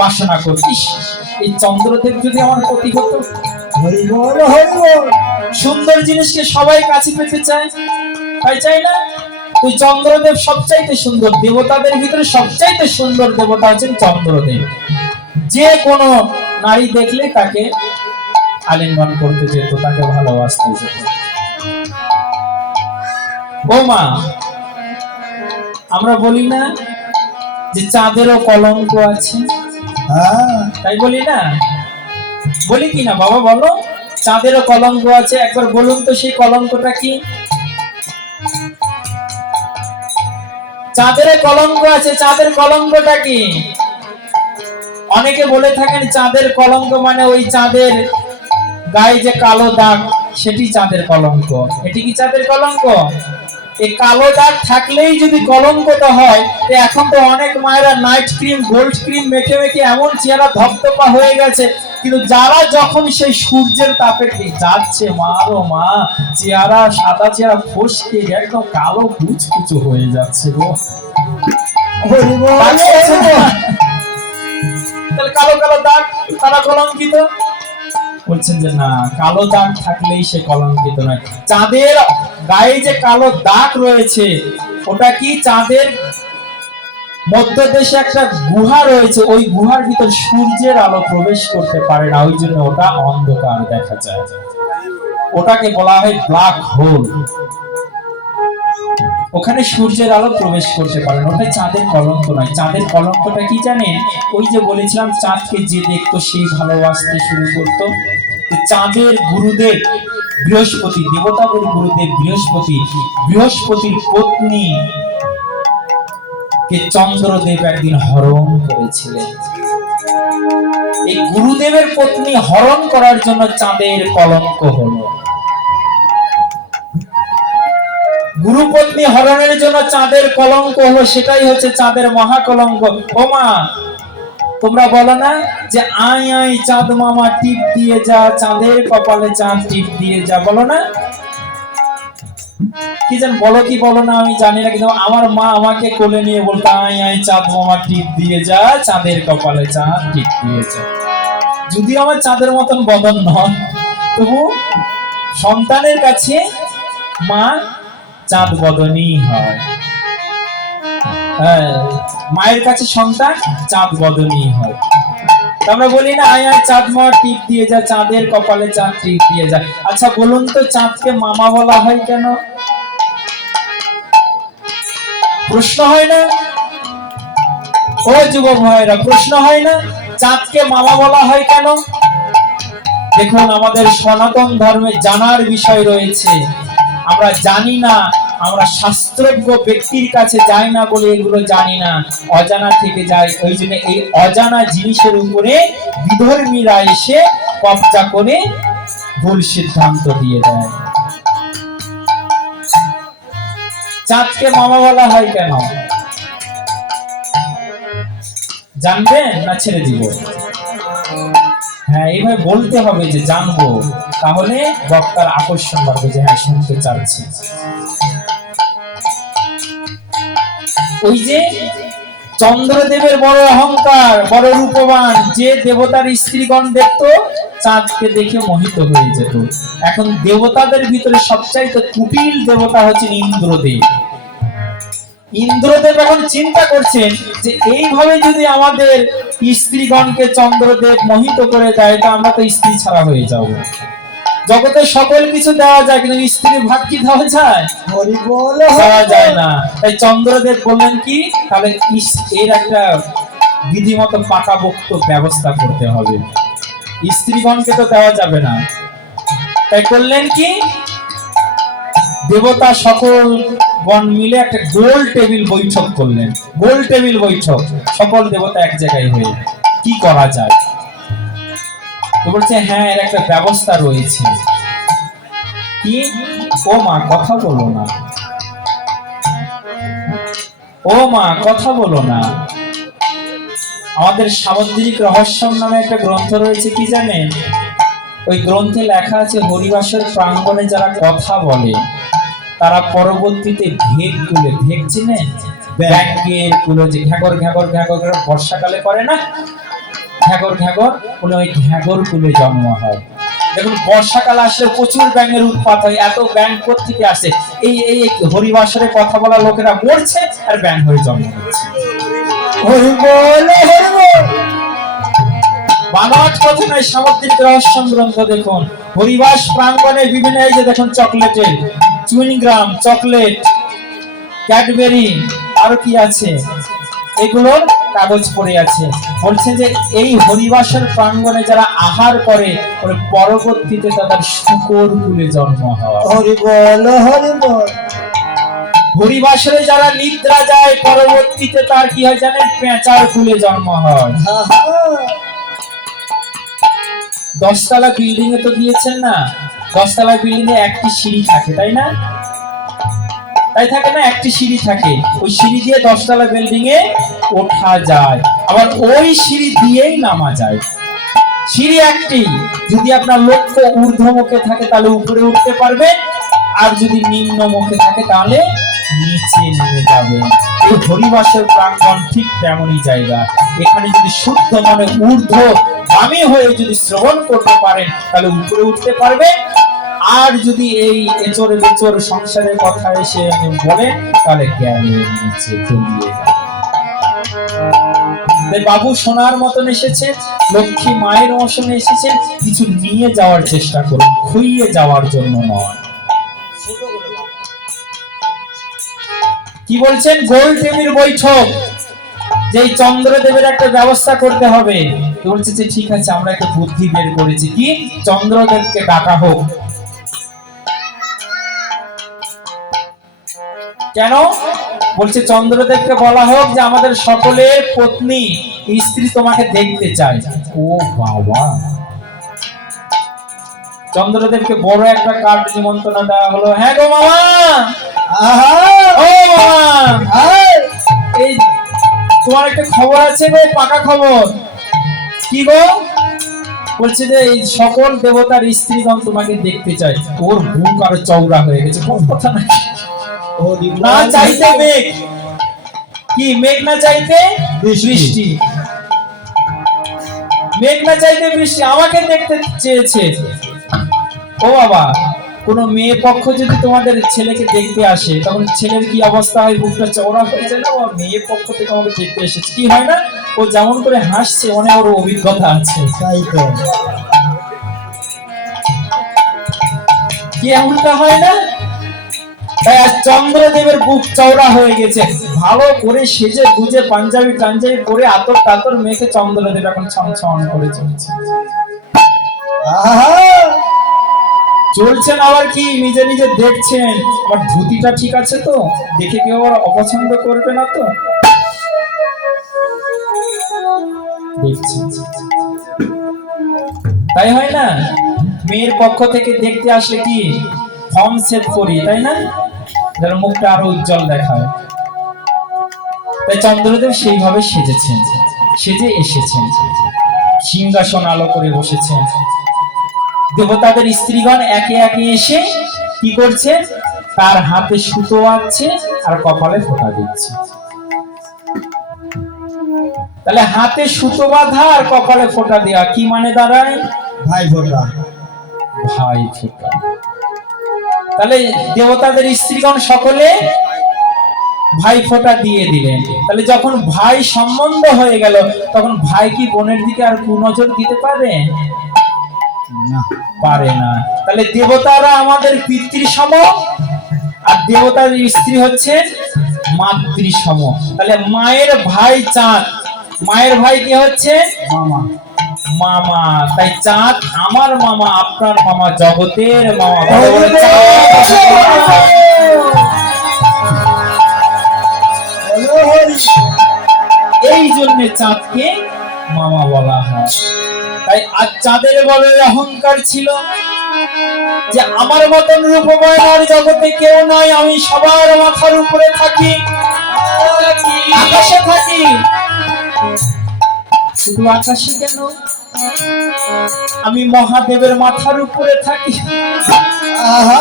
বাসনা করত, ইস, এই চন্দ্রদেব যদি আমার প্রতি হতো। হরি বল হরি বল। সুন্দর জিনিসকে সবাই কাছে পেতে চায়, তাই চাই না? ওই চন্দ্রদেব সবচাইতে সুন্দর, দেবতাদের ভিতরে সবচাইতে সুন্দর দেবতা হচ্ছেন চন্দ্রদেব। যে কোনো নারী দেখলে তাকে আলিঙ্গন করতে যেত, তাকে ভালোবাসতে যেত। বৌমা, আমরা বলি না যে চাঁদেরও কলঙ্ক আছে? হ্যাঁ, তাই বলি না? বলি কি না বাবা, বলো? চাঁদেরও কলঙ্ক আছে, একবার বলুন তো সেই কলঙ্কটা কি? চাঁদের কলঙ্ক আছে, চাঁদের কলঙ্কটা কি? অনেকে বলে থাকেন চাঁদের কলঙ্ক মানে ওই চাঁদের গায়ে যে কালো দাগ, সেটি চাঁদের কলঙ্ক। এটি কি চাঁদের কলঙ্ক? এই কালো দাগ থাকলেই যদি কলঙ্কটা হয়, তো এখন তো অনেক মায়েরা নাইট ক্রিম, গোল্ড ক্রিম মেখে মেখে এমন চেহারা ধপধপা হয়ে গেছে, কিন্তু যারা যখন সেই সূর্যের তাপে যাচ্ছে, মা ও মা, চেহারা সাদা চেহারা ফসকে একদম কালো কুচকুচো হয়ে যাচ্ছে গো। হরি বল হরি বল। তাহলে কালো কালো দাগ, তারা কলঙ্কিত? বলছেন যে না, কালো দাগ থাকলেই সে কলঙ্কিত নয়। চাঁদের গায়ে যে কালো দাগ রয়েছে, ওটা কি? চাঁদের মধ্যদেশে একটা গুহা রয়েছে, ওই গুহার ভিতর সূর্যের আলো প্রবেশ করতে পারে না, ওই জন্য ওটা অন্ধকার দেখা যায়। ওটাকে বলা হয় ব্ল্যাক হোল। ওখানে সূর্যের আলো প্রবেশ করতে পারে না, ওটা চাঁদের কলঙ্ক নয়। চাঁদের কলঙ্কটা কি জানেন? ওই যে বলেছিলাম, চাঁদকে যে দেখতো সেই ভালোবাসতে শুরু করতো। চাঁদের গুরুদেব বৃহস্পতি, দেবতাদের গুরুদেব বৃহস্পতি, বৃহস্পতির পত্নী কে চন্দ্রদেব একদিন হরণ করেছিলেন। এই গুরুদেবের পত্নী হরণ করার জন্য চাঁদের কলঙ্ক হলো। গুরুপত্নী হরণের জন্য চাঁদের কলঙ্ক হলো, সেটাই হচ্ছে চাঁদের মহাকলঙ্ক। ও মা, তোমরা বলো না যে আই আই চাঁদ মামা টিপ দিয়ে যা, চাঁদের কপালে চাঁদ টিপ দিয়ে যা, বলো না? কি জান বলো কি বলো না আমি জানি না, কিন্তু আমার মা আমাকে কোলে নিয়ে বলতো আই আই চাঁদ মামা টিপ দিয়ে যা, চাঁদের কপালে চাঁদ টিপ দিয়ে যা। যদি আমার চাঁদের মতন বদন নয়, তবু সন্তানের কাছে মা চাঁদ বদনই হয়। মায়ের কাছে সন্তান চাঁদ বদনই হয়। আমরা বলি না আয় আয় চাঁদ মা টিপ দিয়ে যা, চাঁদের কপালে চাঁদ টিপ দিয়ে যা। আচ্ছা বলুন তো, চাঁদকে মামা বলা হয় কেন? প্রশ্ন হয় না? ও যুবক ভাইরা, প্রশ্ন হয় না চাঁদকে মামা বলা হয় কেন? দেখুন, আমাদের সনাতন ধর্মে জানার বিষয় রয়েছে, আমরা জানি না। আমরা শাস্ত্রজ্ঞ ব্যক্তির কাছে যাই না বলে এগুলো জানি না, অজানা থেকে যায়। ওই জন্য এই অজানা জিনিসের উপরে বিধর্মীরা এসে কবজা করে ভুল সিদ্ধান্ত দিয়ে দেয়। চাঁদকে মামা বলা হয় কেন জানবেন না ছেড়ে দিব? হ্যাঁ, এইভাবে বলতে হবে যে জানবো, তাহলে বক্তার আকর্ষণ বাড়বে যে হ্যাঁ শুনতে চাচ্ছি। ওই যে চন্দ্রদেবের বড় অহংকার, বড় রূপবান, যে দেবতার স্ত্রীগণ দেখতো চাঁদকে দেখে মোহিত হয়ে যেত। এখন দেবতাদের ভিতরে সবচাইতে কুটিল দেবতা হচ্ছেন ইন্দ্রদেব। ইন্দ্রদেব এখন চিন্তা করছেন যে এইভাবে যদি আমাদের স্ত্রীগণকে চন্দ্রদেব মোহিত করে দেয় তো আমরা তো স্ত্রী ছাড়া হয়ে যাব। জগতে সকল কিছু দেওয়া যায় কিন্তু স্ত্রীর ভাগ কি দেওয়া যায়? হরি বল দেওয়া যায় না। তাই চন্দ্রদেব বললেন কি, তাহলে এর একটা বিধিমতো পাকাপোক্ত ব্যবস্থা করতে হবে, স্ত্রীগণকে তো দেওয়া যাবে না। তাই করলেন কি, দেবতা সকল গণ মিলে একটা গোল টেবিল বৈঠক করলেন। গোল টেবিল বৈঠক, সকল দেবতা এক জায়গায় হয়ে কি করা যায়। তো বলছে হ্যাঁ, এর একটা ব্যবস্থা রয়েছে। কি? ও মা কথা বলো না, ও মা কথা বলো না। আমাদের সামুদ্রিক রহস্যম নামে একটা গ্রন্থ রয়েছে, কি জানেন? ওই গ্রন্থে লেখা আছে হরিবাসর প্রাঙ্গণে যারা কথা বলে তারা পরবর্তীতে ভেগ গুলে, ভেগ চিনেন? ব্যাঙের গুলো যে ঘ্যাগর ঘ্যাগর ঘ্যাগর বর্ষাকালে করে না, ঘ্যাগর ঘ্যাগর বলে, ওই ঘ্যাগর কুলে জন্ম হয়। দেখুন বর্ষাকাল আসলে প্রচুর ব্যাঙের উৎপাত হয়। এত ব্যাঙ কোত্থেকে আসে? এই এই হরিবাসরে কথা বলা লোকেরা মরছে আর ব্যাঙ হয়ে জন্ম হচ্ছে। হরি বল হরি বল। বানোয়াট কথা নয়, সামুদ্রিক রহস্যম গ্রন্থ দেখুন। হরিবাস প্রাঙ্গণে বিভিন্ন, এই যে দেখুন চকলেটের চুইংগ্রাম, চকলেট, ক্যাডবেরি, আরো কি আছে, এগুলোর কাগজ পড়ে আছে। বলছেন যে এই হরিবাসের প্রাঙ্গণে যারা আহার করে পরবর্তীতে তাদের শূকর কুলে জন্ম হয়। হরি বল হরি বল। হরিবাসরে যারা নিদ্রা যায় পরবর্তীতে তার কি হয় জানেন? পেঁচার কুলে জন্ম হয়। 10তলা বিল্ডিং এ তো গিয়েছেন না, 10তলা বিল্ডিং এ একটি সিঁড়ি থাকে, তাই না? তাই থাকে না, একটি সিঁড়ি থাকে। ওই সিঁড়ি দিয়ে 10তলা বিল্ডিং এ ওঠা যায়, আবার ওই সিঁড়ি দিয়েই নামা যায়। সিঁড়ি একটি, যদি আপনার লক্ষ্য ঊর্ধ্বমুখে থাকে তাহলে উপরে উঠতে পারবে, আর যদি নিম্নমুখে থাকে তাহলে নিচে নেমে যাবে। এই হরিবাসের প্রাঙ্গণ ঠিক তেমনই জায়গা। এখানে যদি শুদ্ধ মানে ঊর্ধ্বগামী হয়ে যদি শ্রবণ করতে পারেন তাহলে উপরে উঠতে পারবে, আর যদি এই এচর বেচর সংসারের কথা এসে বলে তাহলে জ্ঞানের নিচে তলিয়ে যাবে। বাবু সোনার মতন এসেছেন, লক্ষ্মী মায়ের মতনে এসেছেন, কিছু নিয়ে যাওয়ার চেষ্টা করুন, খুইয়ে যাওয়ার জন্য নয়। কি বলছেন? গোল টেবিল বৈঠক, যে চন্দ্রদেবের একটা ব্যবস্থা করতে হবে। বলছে যে ঠিক আছে, আমরা একটা বুদ্ধি বের করেছি। কি? চন্দ্রদেবকে ডাকা হোক। কেন? বলছে চন্দ্রদেবকে বলা হোক যে আমাদের সকলের পত্নী স্ত্রী তোমাকে দেখতে চায়। ও বাবা, চন্দ্রদেবকে বড় একটা কার্ড নিমন্ত্রণ দেওয়া হলো। হ্যাঁ গো মামা, ও মামা, এই তোমার একটা খবর আছে গো, পাকা খবর। কি গো? বলছে যে এই সকল দেবতার স্ত্রীগণ তোমাকে দেখতে চায়। ওর বুক আরো চওড়া হয়ে গেছে। কোন কথা না, না চাইতে মেঘ, কি মেঘ না চাইতে বৃষ্টি, মেঘ না চাইতে বৃষ্টি, আমাকে দেখতে চেয়েছে। ও বাবা, কোন মেয়ে পক্ষ যদি তোমাদের ছেলেকে দেখতে আসে তখন ছেলের কি অবস্থা হয়? বুকটা চওড়া হয়ে যায় না? ও মেয়ে পক্ষ থেকে আমাকে দেখতে এসেছে, কি হয় না? ও যেমন করে হাসছে অনেক ওর অভিজ্ঞতা আছে, তাই তো। কি এমনটা হয় না? তাই আজ চন্দ্রদেবের বুক চওড়া হয়ে গেছে। ভালো করে সেজে গুজে পাঞ্জাবি টাঞ্জাবি পরে আতর টাতর মেখে চন্দ্রদেব এখন ছমছম করে চলছে। চলছেন আবার কি নিজে নিজে দেখছেন, আবার ধুতিটা ঠিক আছে তো, দেখে কেউ আবার অপছন্দ করবে না তো? দেখছেন, তাই হয় না? মেয়ের পক্ষ থেকে দেখতে আসলে কি ফর্ম সেট করি, তাই না? যার মুখটা আরো উজ্জ্বল দেখায়। তাই চন্দ্রদেব সেইভাবে সেজেছেন, সেজে এসেছেন, সিংহাসন আলো করে বসেছেন। দেবতাদের স্ত্রীগণ একে একে এসে কি করছে? তার হাতে সুতো আছে আর কপালে ফোঁটা দিচ্ছে। তাহলে হাতে সুতো বাঁধা আর কপালে ফোঁটা দেওয়া কি মানে দাঁড়ায়? ভাই ফোঁটা, ভাই ফোঁটা। তাহলে দেবতাদের স্ত্রীগণ সকলে ভাই ফোঁটা দিয়ে দিলেন। তাহলে যখন ভাই সম্বন্ধ হয়ে গেল, তখন ভাই কি বোনের দিকে আর কুনজর দিতে পারে? না। পারে না। তাহলে দেবতারা আমাদের পিতৃ সম, আর দেবতার স্ত্রী হচ্ছে মাতৃ সম। তাহলে মায়ের ভাই চাঁদ, মায়ের ভাই কে হচ্ছে? মামা। মামা। তাই চাঁদ আমার মামা, আপনার মামা, জগতের মামা। বড় বড় হরি চাঁদ। বলো হরি। এই জন্য চাঁদকে মামা বলা হয়। তাই আজ চাঁদের বলে অহংকার ছিল যে আমার মতন রূপময় আর জগতে কেউ নাই, আমি সবার মাথার উপরে থাকি, আকাশে থাকি। শুধু আকাশে কেন, আমি মহাদেবের মাথার উপরে থাকি। আহা।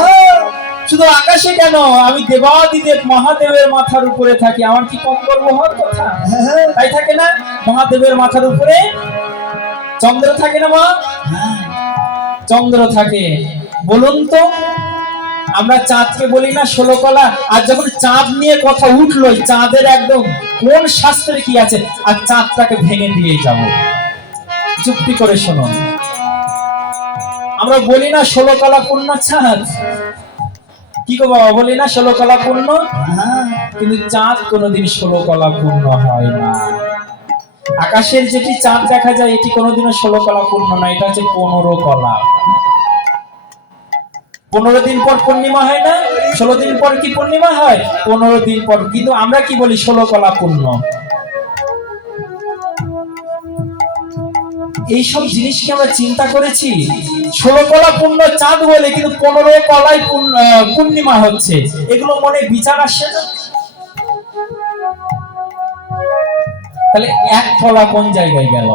শুধু আকাশে কেন, আমি দেবাদিদেব মহাদেবের মাথার উপরে থাকি। আমার কি কম গর্ব হওয়ার কথা? তাই থাকে না, মহাদেবের মাথার উপরে চন্দ্র থাকে না মা? চন্দ্র থাকে। বলুন তো, আমরা চাঁদকে বলি না 16 কলা? আর যখন চাঁদ নিয়ে কথা উঠলো, চাঁদের একদম কোন শাস্ত্রে কি আছে, আর চাঁদটাকে ভেঙে দিয়ে যাব। চুক্তি করে শুনুন, আমরা বলি না 16 কলা পূর্ণ চাঁদ? কি গো বাবা, বলি না 16 কলা পূর্ণ? কিন্তু চাঁদ কোনোদিন 16 কলা পূর্ণ হয় না। আকাশের যেটি চাঁদ দেখা যায়, এটি কোনোদিনও 16 কলা পূর্ণ না, এটা হচ্ছে 15 কলা। 15 দিন পর পূর্ণিমা হয় না? 16 দিন পর কি পূর্ণিমা হয়? 15 দিন পর। কিন্তু আমরা কি বলি? 16 কলা পূর্ণ। এইসব জিনিসকে আমরা চিন্তা করেছি। 16 কলা পূর্ণ চাঁদ বলে, কিন্তু 15 কলাই পূর্ণিমা হচ্ছে। এগুলো মনে বিচার আসে না? তাহলে এক কলা কোন জায়গায় গেল?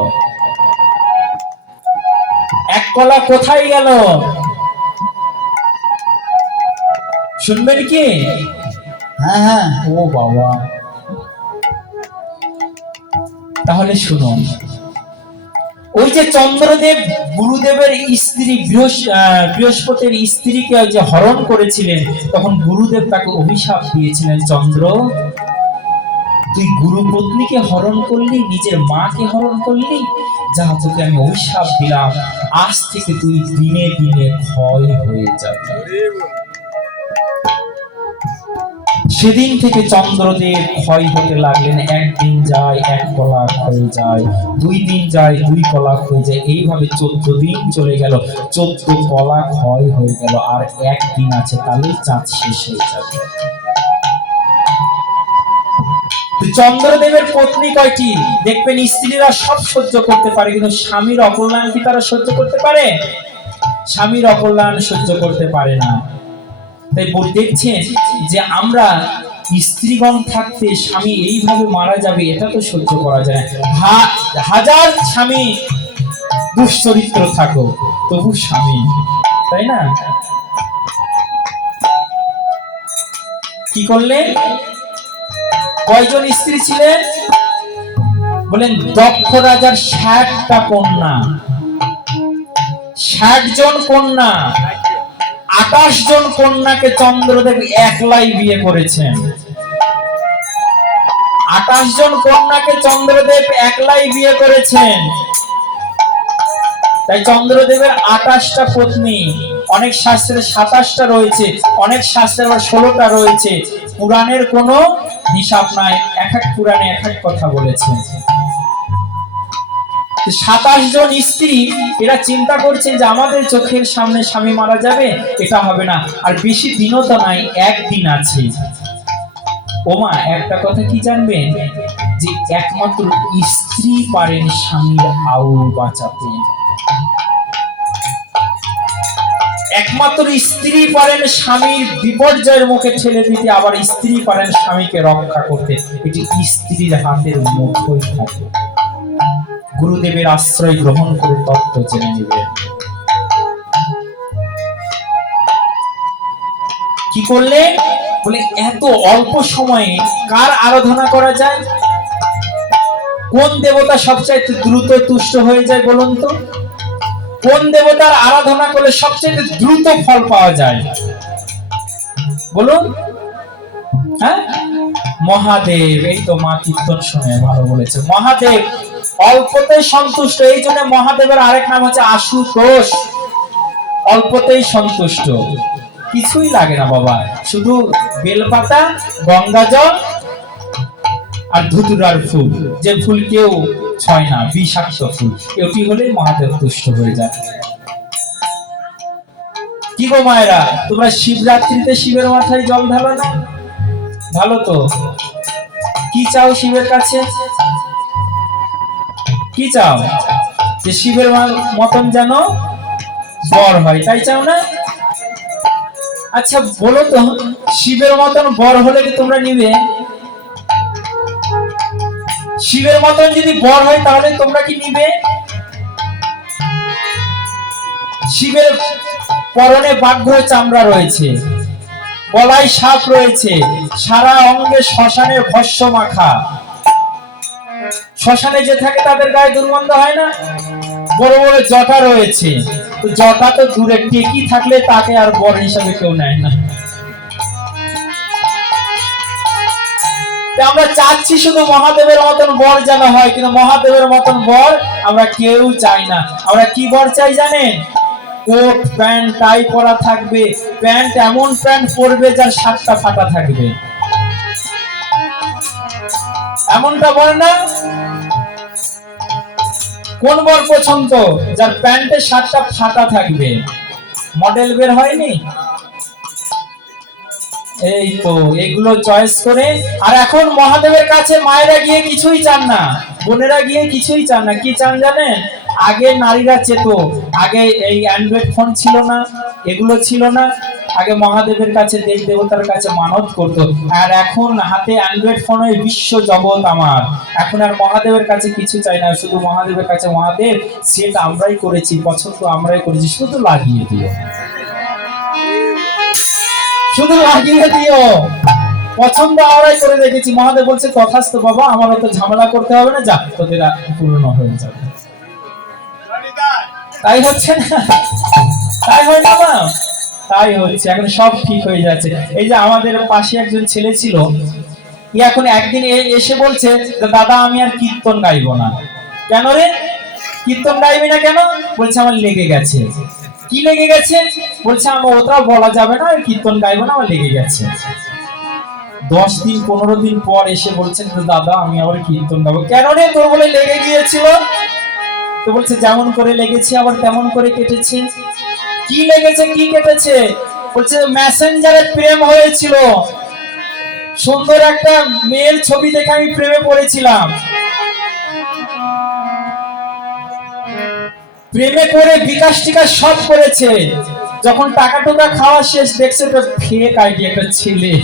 এক কলা কোথায় গেল? শুনবেন কি? হ্যাঁ হ্যাঁ। ও বাবা, তাহলে শুনুন। ওই যে চন্দ্রদেব গুরুদেবের স্ত্রী বৃহস্পতির স্ত্রীকে যে হরণ করেছিলেন, তখন গুরুদেব তাকে অভিশাপ দিয়েছিলেন, চন্দ্র তুই গুরু পত্নীকে হরণ করলি, নিজের মাকে হরণ করলি, যা তোকে আমি অভিশাপ দিলাম, আজ থেকে তুই দিনে দিনে ক্ষয় হয়ে যাবে। সেদিন থেকে চন্দ্রদেব ক্ষয় হতে লাগলেন। একদিন যায় 1 কলা হয়ে যায়, 2 দিন যায় 2 কলা হয়ে যায়, এইভাবে 14 দিন চলে গেল, 14 কলা ক্ষয় হয়ে গেল। আর একদিন আছে, তাহলে চাঁদ শেষ হয়ে যাবে। চন্দ্রদেবের পত্নী কয়টি? দেখবেন স্ত্রীরা সব সহ্য করতে পারে, কিন্তু স্বামীর অকল্যাণ কি তারা সহ্য করতে পারে? স্বামীর অকল্যাণ সহ্য করতে পারে না। তাই দেখছেন যে আমরা স্ত্রীগণ থাকতে স্বামী এইভাবে মারা যাবে, এটা তো সহ্য করা যায় না। হাজার স্বামী দুশ্চরিত্র থাকো, তবু স্বামী, তাই না? কি করলেন? কয়জন স্ত্রী ছিলেন? বলেন দক্ষ রাজার 60টা কন্যা, 60 জন কন্যা, 28 জন কন্যাকে চন্দ্রদেব একলাই বিয়ে করেছেন। 28 জন কন্যাকে চন্দ্রদেব একলাই বিয়ে করেছেন। তাই চন্দ্রদেবের 28টা পত্নী। অনেক শাস্ত্রে 27টা রয়েছে, অনেক শাস্ত্রে আবার 16টা রয়েছে। পুরাণের কোনো হিসাব নাই, এক এক পুরাণে এক এক কথা বলেছেন। 27 জন স্ত্রী, এরা চিন্তা করছেন যে আমাদের চোখের সামনে স্বামী মারা যাবে, এটা হবে না, আর বেশি দিনও তো নাই, একদিন আছে। ওমা, একটা কথা কি জানবেন? যে একমাত্র স্ত্রী পারেন স্বামীর আউল বাঁচাতে। একমাত্র স্ত্রী পারেন স্বামীর বিপর্যয়ের মুখে ঠেলে দিতে, আবার স্ত্রী পারেন স্বামীকে রক্ষা করতে। এটি স্ত্রীর হাতের মুঠোয় থাকে। গুরুদেবের আশ্রয় গ্রহণ করে তত্ত্ব জেনে নেবেন। কি করলে? বলে এত অল্প সময়ে কার আরাধনা করা যায়? কোন দেবতা সবচাইতে দ্রুত তুষ্ট হয়ে যায় বলুন তো? কোন দেবতার আরাধনা করলে সবচেয়ে দ্রুত ফল পাওয়া যায় বলুন? হ্যাঁ, মহাদেব, এই তো মা কীর্তন শুনে ভালো বলেছে, মহাদেব অল্পতেই সন্তুষ্ট। এই জন্য মহাদেবের আরেক নাম হচ্ছে আশুতোষ, অল্পতেই সন্তুষ্ট। কিছুই লাগে না বাবা, শুধু বেলপাতা, গঙ্গা জল আর ধুতুরার ফুল, যে ফুল কেউ ছয় না, বিষাক্ত ফুল, এটি হলেই মহাদেব তুষ্ট হয়ে যায়। কি গো মায়েরা, তোমরা শিবরাত্রিতে শিবের মাথায় জল ঢালো না? ভালো তো। কি চাও শিবের কাছে? কি চাও? যে শিবের মতন যেন বর হয়, তাই চাও না? আচ্ছা বলো তো, শিবের মতন বর হলে কি তোমরা নিবে? শিবের মতন যদি বর হয় তাহলে তোমরা কি নিবে? শিবের পরনে বাঘ্র চামড়া রয়েছে, গলায় সাপ রয়েছে, সারা অঙ্গে শ্মশানের ভস্য মাখা। শ্মশানে যে থাকে তাদের গায়ে দুর্গন্ধ হয় না? বড় বড় জটা রয়েছে, তো জটা তো দূরে, টেকি থাকলে তাকে আর বর হিসাবে কেউ নেয় না। আমরা চাচ্ছি শুধু মহাদেবের মতন বর যেন হয়, কিন্তু মহাদেবের মতন বর আমরা কেউ চাই না। আমরা কি বর চাই জানেন? কোট প্যান্ট টাই পরা থাকবে, প্যান্ট এমন প্যান্ট পরবে যার শার্টটা ফাটা থাকবে, এমনটা বল না? কোন বর পছন্দ? যার প্যান্টের শার্টটা ফাটা থাকবে। মডেল বের হয়নি? এই তো এগুলো চয়েস করে। আর এখন মহাদেবের কাছে মায়েরা গিয়ে কিছুই চান না, বোনেরা গিয়ে কিছুই চান না। কি চান জানেন? আগে নারীরা চেত, আগে এই অ্যান্ড্রয়েড ফোন ছিল না, এগুলো ছিল না, আগে মহাদেবের কাছে, দেব দেবতার কাছে মানত করতো। আর এখন হাতে অ্যান্ড্রয়েড ফোনে বিশ্ব জগৎ আমার, এখন আর মহাদেবের কাছে কিছু চাই না, শুধু মহাদেবের কাছে, মহাদেব সেট আমরাই করেছি, পছন্দ আমরাই করেছি, শুধু লাগিয়ে দিও, শুধু লাগিয়ে দিও, পছন্দ আমরাই করে রেখেছি। মহাদেব বলছে তথাস্ত বাবা, আমার অত ঝামেলা করতে হবে না, যা তোদের পূর্ণ হয়ে যাবে। তাই হচ্ছে না? তাই হয় না মা? তাই হচ্ছে, এখন সব ঠিক হয়ে যাচ্ছে। এই যে আমাদের পাশে একজন ছেলে ছিল, এখন একদিন এসে বলছে দাদা আমি আর কীর্তন গাইবো না। কেন রে কীর্তন গাইবি না কেন? বলছে আমার লেগে গেছে। কি লেগে গেছে? বলছে আমার ওটা বলা যাবে না, কীর্তন গাইবো না, আমার লেগে গেছে। 10 দিন 15 দিন পর এসে বলছেন দাদা আমি আবার কীর্তন গাবো। কেন রে? তোর বলে লেগে গিয়েছিল। তো বলছে যেমন করে লেগেছে আবার তেমন করে কেটেছে। কি লেগেছে, কি কেটেছে? বলছে মেসেঞ্জারে প্রেম হয়েছিল, সুন্দর একটা মেয়ের ছবি দেখে আমি প্রেমে পড়েছিলাম, প্রেমে করে বিকাশ টিকাশ সব করেছে, যখন টাকা টোকা খাওয়া শেষ দেখছে তো ফেক আইডি একটা ছেলে।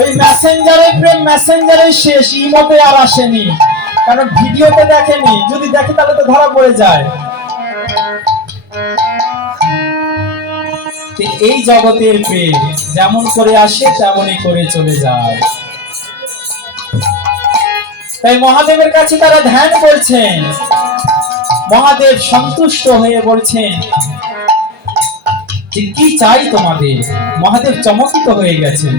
ওই মেসেঞ্জারে প্রেম মেসেঞ্জারে শেষ, ইমোতে আর আসেনি, কারণ ভিডিওতে দেখেনি, যদি দেখে তাহলে তো ধরা পড়ে যায়। এই জগতের প্রেম যেমন করে আসে তেমনই করে চলে যায়। তাই মহাদেবের কাছে তারা ধ্যান করছেন, মহাদেব সন্তুষ্ট হয়ে বলছেন যে কি চাই তোমাদের। মহাদেব চমকিত হয়ে গেছেন,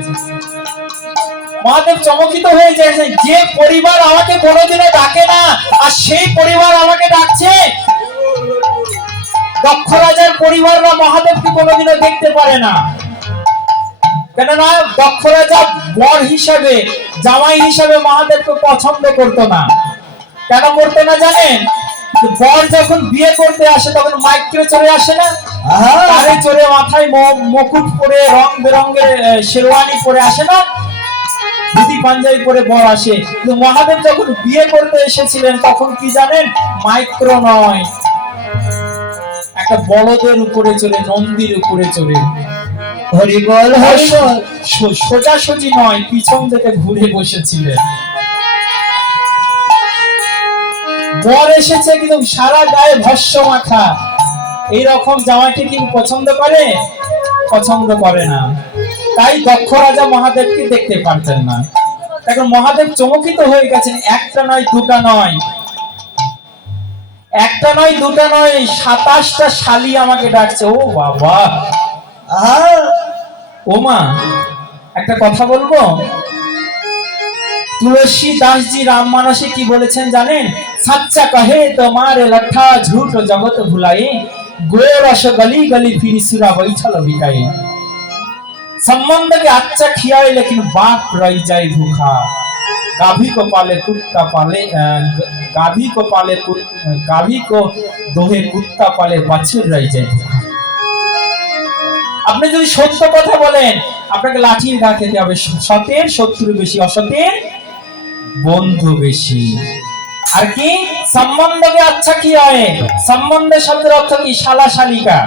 মহাদেব চমকিত হয়ে গেছেন, যে পরিবার আমাকে কোনোদিনও ডাকে না আর সেই পরিবার আমাকে ডাকছে। দক্ষ রাজার পরিবাররা মহাদেবকে কোনোদিনও দেখতে পারে না, কেননা দক্ষ রাজা বর হিসাবে, জামাই হিসাবে মহাদেবকে পছন্দ করতো না। কেন করতো না জানেন? বর যখন বিয়ে করতে আসে তখন মাইক্রে চলে আসে না, তারে চড়ে মাথায় মুকুট পরে রং বেরঙের শেরওয়ানি পরে আসে না, ধুতি পাঞ্জাবি পরে বর আসে। কিন্তু মহাদেব যখন বিয়ে করতে এসেছিলেন তখন কি জানেন? মাইক্রো নয়, একটা বলদের উপরে চড়ে, নন্দীর উপরে চড়ে, হরি বল হরি বল, সোজাসুজি নয়, পিছন থেকে ঘুরে বসেছিলেন। বর এসেছে কিন্তু সারা গায়ে ভস্য মাখা, এইরকম জামাইকে কি পছন্দ করে? পছন্দ করে না। তাই দক্ষ রাজা মহাদেবকে দেখতে পারতেন না। এখন মহাদেব চমকিত হয়ে গেছেন, একটা নয় দুটা নয়, একটা নয় দুটা নয়, 27টা শালি আমাকে ডাকছে। ও বাবা, ও মা, একটা কথা বলবো। তুলসী দাসজি রাম মানসে কি বলেছেন জানেন? সচ্চা কহে তোমারে লঠা ঝুট জগত ভুলায়ে, গোরস গলি গলি ফিরি सुरा बैठल बिकाए। संबंध के अच्छा खियाए लेकिन बाप रह जाए भूखा। गाभी को पाले कुत्ता पाले, गाभी को पाले गाभी को दोहे कुत्ता पाले বাছুর रह जाए भूखा। আপনি যদি সত্য কথা বলেন আপনাকে লাঠির ঘা খেতে হবে। সতের শত্রু বেশি, অসতের বন্ধু বেশি। আর কি সম্বন্ধকে আচ্ছা কি হয়? সম্বন্ধ শব্দের অর্থ কি? শালা শালিকা।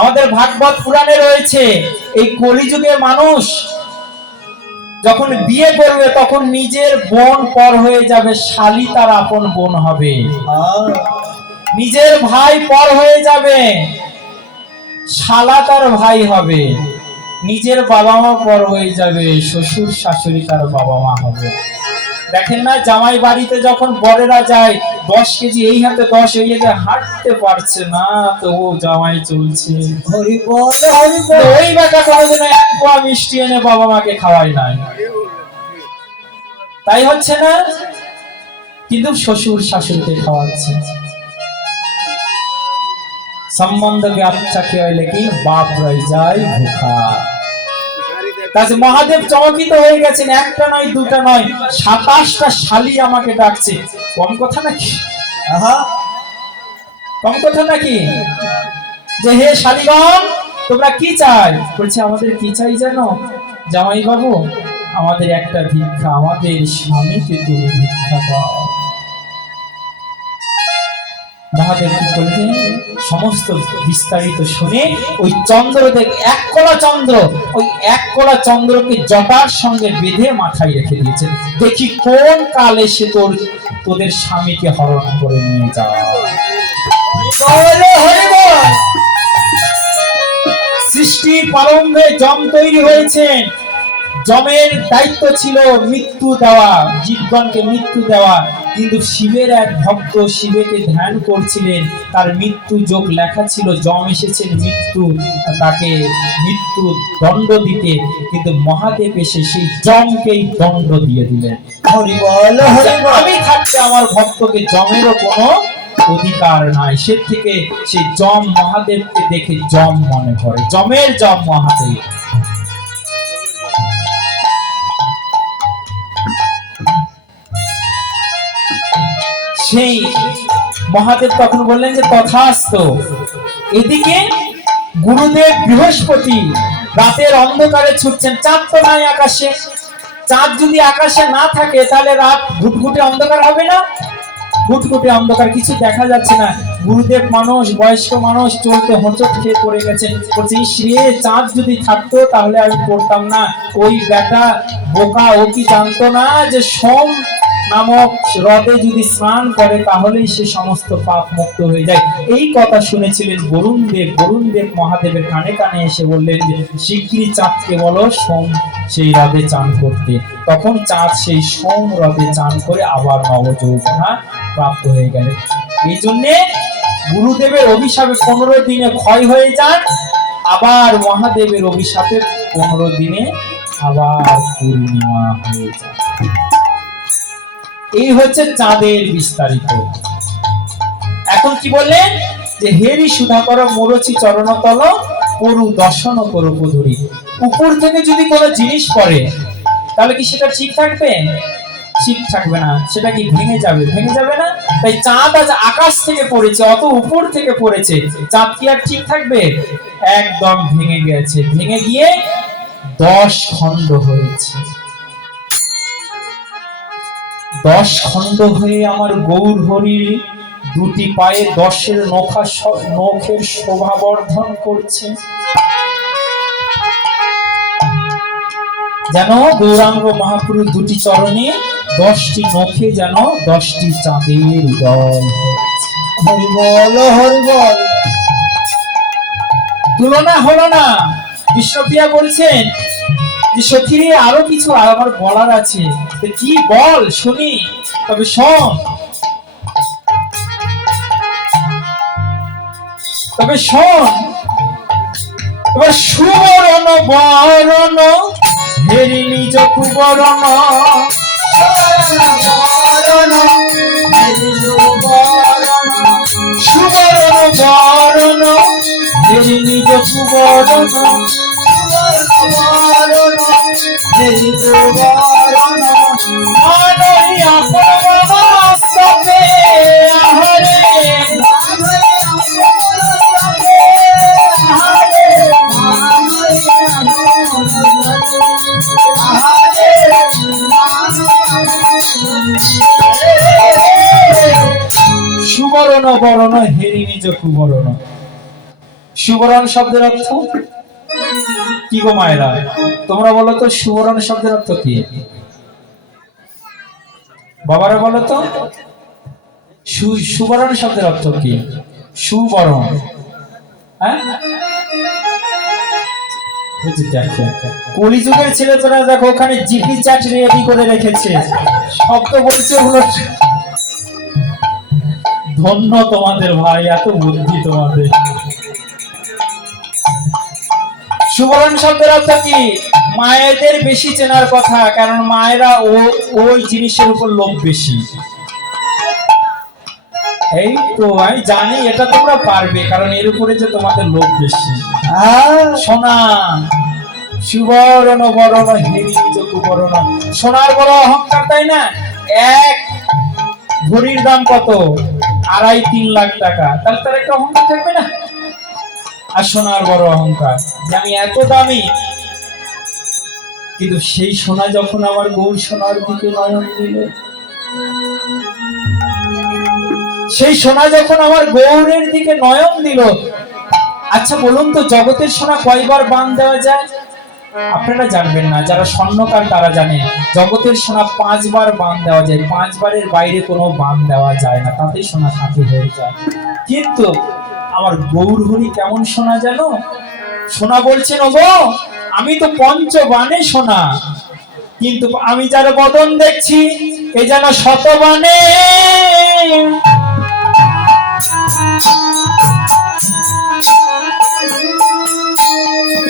আমাদের ভাগবত পুরাণে রয়েছে এই কলিযুগের মানুষ যখন বিয়ে করবে তখন নিজের বোন পর হয়ে যাবে, শালি তার আপন বোন হবে। নিজের ভাই পর হয়ে যাবে, শালা তার ভাই হবে। নিজের বাবা মা পর হয়ে যাবে, শ্বশুর শাশুড়ি তার বাবা মা হবে। দেখেন না জামাই বাড়িতে যখন বরেরা যায় 10 কেজি এই হাতে 10 এই হাতে, হাঁটতে পারছে না তবু জামাই চলছে। হরি বল হরি বল। ওই বেটা কোনোদিন এক পোয়া মিষ্টি এনে বাবা মাকে খাওয়ায় নাই, তাই হচ্ছে না? কিন্তু শ্বশুর শাশুড়িকে খাওয়াচ্ছে। সম্বন্ধ के अच्छा क्या है लेकिन बाप रह जाए भूखा। তাই মহাদেব চমকিত হয়ে গেছেন। একটা নয় দুটা নয় 27টা শালি আমাকে ডাকছে। কম কথা নাকি? কম কথা নাকি? যে হে শালিগণ তোমরা কি চাই? বলছে আমাদের কি চাই জানো জামাই বাবু? আমাদের একটা ভিক্ষা, আমাদের স্বামীকে তুমি ভিক্ষা দাও। মহাদেব কি বললেন? সমস্ত বিস্তারিত শুনে ওই চন্দ্রদেব এক কলা চন্দ্র, ওই এক কলা চন্দ্রকে জটার সঙ্গে বেঁধে মাথায় রেখে দিয়েছে। দেখি কোন কালে সে তোদের স্বামীকে হরণ করে নিয়ে যায়। সৃষ্টির প্রারম্ভে যম তৈরি হয়েছেন। যমের দায়িত্ব ছিল মৃত্যু দেওয়া, জীবগণকে মৃত্যু দেওয়া। কিন্তু শিবের এক ভক্ত শিবকে ধ্যান করছিলেন, তার মৃত্যু যোগ লেখা ছিল। যম এসেছেন মৃত্যু, তাকে মৃত্যু দণ্ড দিতে, কিন্তু মহাদেব এসে সেই যমকেই দণ্ড দিয়ে দিলেন। হরি বল হরি বল। আমি থাকতে আমার ভক্তকে যমেরও কোনো অধিকার নাই। সে থেকে সেই যম মহাদেবকে দেখে যম মনে করে, যমের যম মহাদেব। সেই মহাদেব তখন বললেন যে তথাস্তু। এদিকে গুরুদেব বৃহস্পতি রাতের অন্ধকারে ছুটছেন। চাঁদ তো নাই আকাশে। চাঁদ যদি আকাশে না থাকে তাহলে রাত ঘুটঘুটে অন্ধকার হবে না? ঘুটঘুটে অন্ধকার, কিছু দেখা যাচ্ছে না। গুরুদেব মানুষ, বয়স্ক মানুষ, চলতে হোঁচট খেয়ে পড়ে গেছেন। বলছে রে চাঁদ যদি থাকতো তাহলে আমি পড়তাম না। ওই বেটা বোকা, ও কি জানতো না যে সোম নামক হ্রদে যদি স্নান করে তাহলেই সে সমস্ত পাপ মুক্ত হয়ে যায়। এই কথা শুনেছিলেন বরুণদেব। বরুণদেব মহাদেবের কানে কানে এসে বললেন যে শিগগিরই চাঁদকে বলো সোম সেই হ্রদে চান করতে। তখন চাঁদ সেই সোম হ্রদে চান করে আবার নবযৌবনা প্রাপ্ত হয়ে গেলেন। এই জন্যে গুরুদেবের অভিশাপে 15 দিনে ক্ষয় হয়ে যান, আবার মহাদেবের অভিশাপে 15 দিনে আবার পূর্ণিমা হয়ে যায়। এই হচ্ছে চাঁদের বিস্তারিত। এখন কি বললেন যে হেরি সুধাকর মোরচি চরণতল করু দর্শন করু পধুরি। উপর থেকে যদি কোনো জিনিস পড়ে তাহলে কি সেটা ঠিক থাকবে? ঠিক থাকবে না। সেটা কি ভেঙে যাবে? ভেঙে যাবে না। তাই চাঁদ আজ আকাশ থেকে পড়েছে, অত উপর থেকে পড়েছে, চাঁদ কি আর ঠিক থাকবে? একদম ভেঙে গেছে। ভেঙে গিয়ে 10 খণ্ড হয়েছে। 10 খণ্ড হয়ে আমার গৌর হরির দুটি পায়ে 10-এর নখের শোভা বর্ধন করছে। যেন গৌরাঙ্গ মহাপুরুষ দুটি চরণে 10টি নখে যেন 10টি চাঁদের উদয় হয়েছে। হরি বল হরি বল। তুলনা হলো না। বিষ্ণুপ্রিয়া বলছেন যে সখী আরো কিছু আমার বলার আছে। কি বল শুনি? তবে শোন, তবে শোন। এবার সুবরণ বরণ হেরি নিজ কুবরণ, সুবরণ বরণ হেরি নিজ কুবরণ, মানই আপন মস্তকে আহারে, সুবরণ বরণ হেরি নিজ কুবরণ। সুবরণ শব্দের অর্থ কি গো মায়েরা, তোমরা বলো তো সুবরণ শব্দের অর্থ কি? বাবারা বলো তো সুবরণ শব্দের অর্থ কি? সুবরণ, হ্যাঁ? দেখো কলিযুগের ছেলেরা দেখো ওখানে জিপি চ্যাট রেডি করে রেখেছে, শব্দ বলছে ওগুলো। ধন্য তোমাদের ভাই, এত বুদ্ধি তোমাদের। সুবরণ শব্দের অর্থ কি? মায়েদের বেশি চেনার কথা, কারণ মায়েরা ওই জিনিসের উপর লোভ বেশি। এই তো আমি জানি এটা তোমরা পারবে, কারণ এর উপরে যে তোমাদের লোভ বেশি। সোনা, সুবরণ বরণ হেরি নিজ কুবরণ। সোনার বড় অহংকার, তাই না? এক ভরির দাম কত? 2.5-3 লাখ টাকা। তাহলে তার একটা অহংকার থাকবে না? আর সোনার বড় অহংকার যে আমি এত দামি। কিন্তু সেই সোনা যখন আমার গৌর সোনার দিকে নয়ন দিল, সেই সোনা যখন আমার গৌরের দিকে নয়ন দিল। আচ্ছা বলুন তো, জগতের সোনা কয়বার বান দেওয়া যায়? আপনারা জানবেন না, যারা স্বর্ণকার তারা জানে জগতের সোনা 5 বার বান দেওয়া যায়। 5 বারের বাইরে কোনো বান দেওয়া যায় না, তাতেই সোনা খাঁটি হয়ে যায়। কিন্তু আমার গৌর হরি কেমন সোনা জানো? সোনা বলছেন ওগো আমি তো পঞ্চবানে সোনা, কিন্তু আমি যার বদন দেখছি এ যেন শতবানে।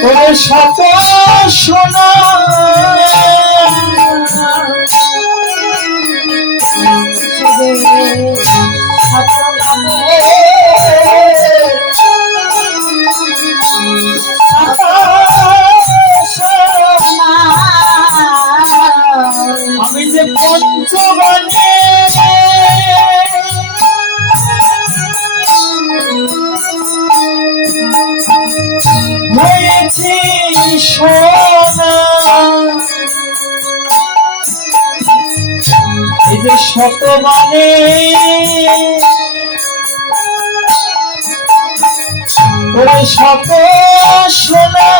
ওরে শত সোনা আমি যে পঞ্চবানে হয়েছি সোনা, এই যে শতবানে ওরে শত সোনা,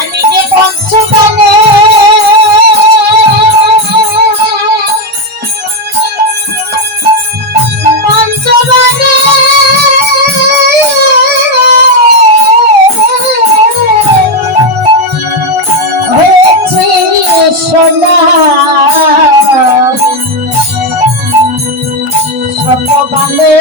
আমি যে পঞ্চবানে পঞ্চবানে হয়েছি সোনা, শতবানে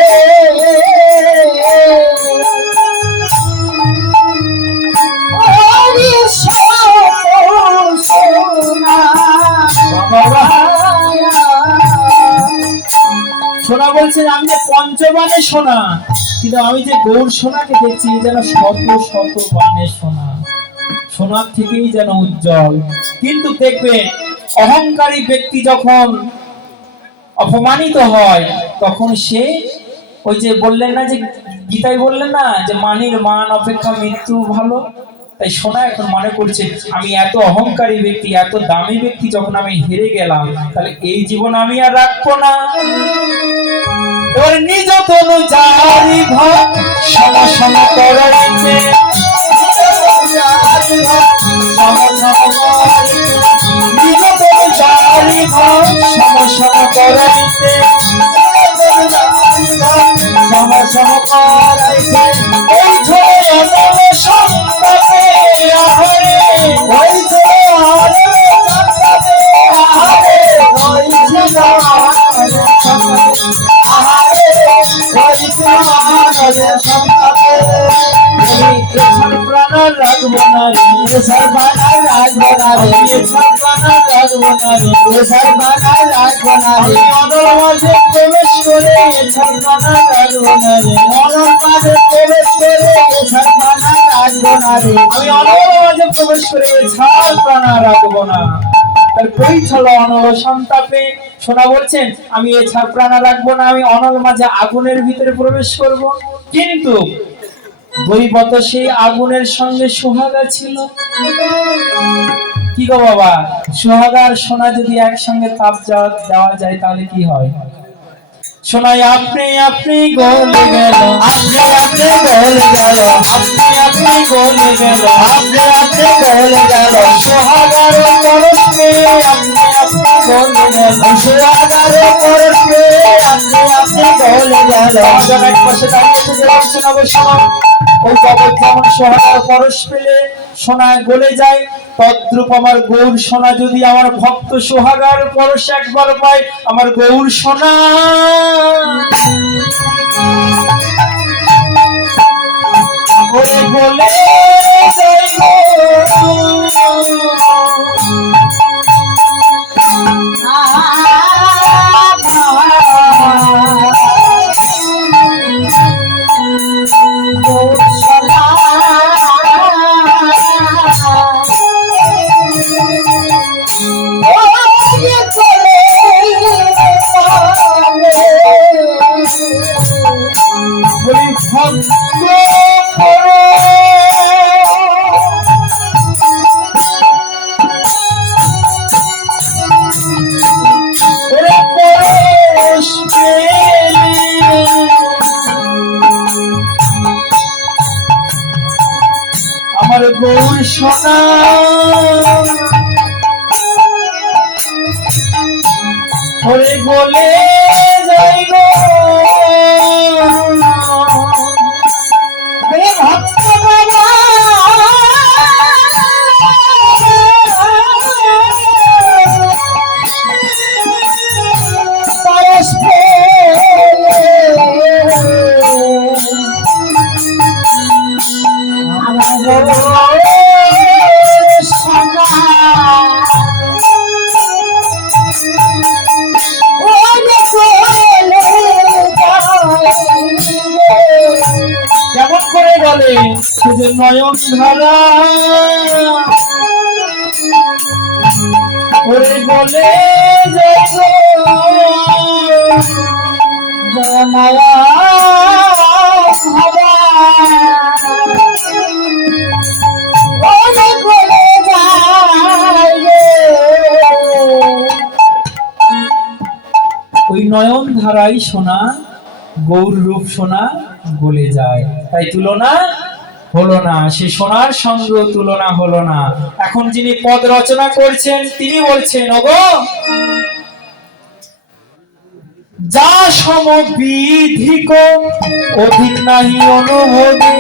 সোনা বলছে আমি যে পঞ্চবানে সোনা, কিন্তু আমি যে গৌর সোনাকে দেখছি যেন শত শত বানে সোনা, সোনার থেকেই যেন উজ্জ্বল। কিন্তু দেখবেন অহংকারী ব্যক্তি যখন অপমানিত হয় তখন সে ওই যে বললেন না, যে গীতায় বললেন না যে মানির মান অপেক্ষা মৃত্যু ভালো। তাই সোনা এখন মনে করছে আমি এত অহংকারী ব্যক্তি, এত দামি ব্যক্তি যখন আমি হেরে গেলাম, তাহলে এই জীবন আমি আর রাখবো না। এবার নিজ তনু জারি ঘর সম সম করাইতে, নিজ তনু জারি ঘর সম সম করাইতে, সম সম করাইতে ওই ছোড়ে অনল সম্পদে আহারে, ওই ছোড়ে অনল সম্পদে আহারে, ওই ছোড়ে অনল সম্পদে আহারে, ওই ছোড়ে অনল সম্পদে সর্বনা রাখবো না রে সর্বনা রাখবো না রে সর্বনা রাখবো না রে আমি অনল মাঝে প্রবেশ করে সর্বনা রাখবো না রে অনল মাঝে প্রবেশ করে সর্বনা রাখবো না রে আমি অনল মাঝে প্রবেশ করে সর্বনা রাখবো না। তার কই চলো অনল সন্তাপে সোনা বলছেন আমি এ ছাড় প্রাণা রাখবো না, আমি অনল মাঝে আগুনের ভিতরে প্রবেশ করব। কিন্তু দৈবত সেই আগুনের সঙ্গে সোহাগা ছিল। কি গো বাবা, সোহাগা আর সোনা যদি একসঙ্গে তাপ দেওয়া যায় তাহলে কি হয়? সোনাই আপনি আপনি গলে গেল, আপনি আপনি গলে গেল আপনি আপনি গলে গেল, আপনি আপনি গলে গেল সোহাগার পরশে আপনি আপনি গলে গেল। সোহাগারে পরশে আপনি আপনি গলে গেল রাজন এক পাশে দাঁড়িয়ে থেকে শোনাবো শোনা। ওই জগৎ যেমন সোহাগার পরশ পেলে সোনায় গলে যায়, তদ্রূপ আমার গৌর সোনা যদি আমার ভক্ত সোহাগার পরশ একবার পায়, আমার গৌর সোনা ওরে গলে যায় বলি ভক্ত ওরে পরশ পেলে আমার গৌর সোনা ওরে গলে যাই গো ভক্ত বলা পরশ কেমন করে বলে সে যে নয়ন ধারা ওরে বলে যাই গো মায়া ভাবা অনেক বলে যায় ওই নয়ন ধারাই সোনা গৌর রূপ সোনা গলে যায়, তাই তুলনা হলো না, সে সোনার সঙ্গে তুলনা হলো না। এখন যিনি পদ রচনা করছেন তিনি বলছেন ওগো যা সমবিধিক অধিক নাহি অনুভবে,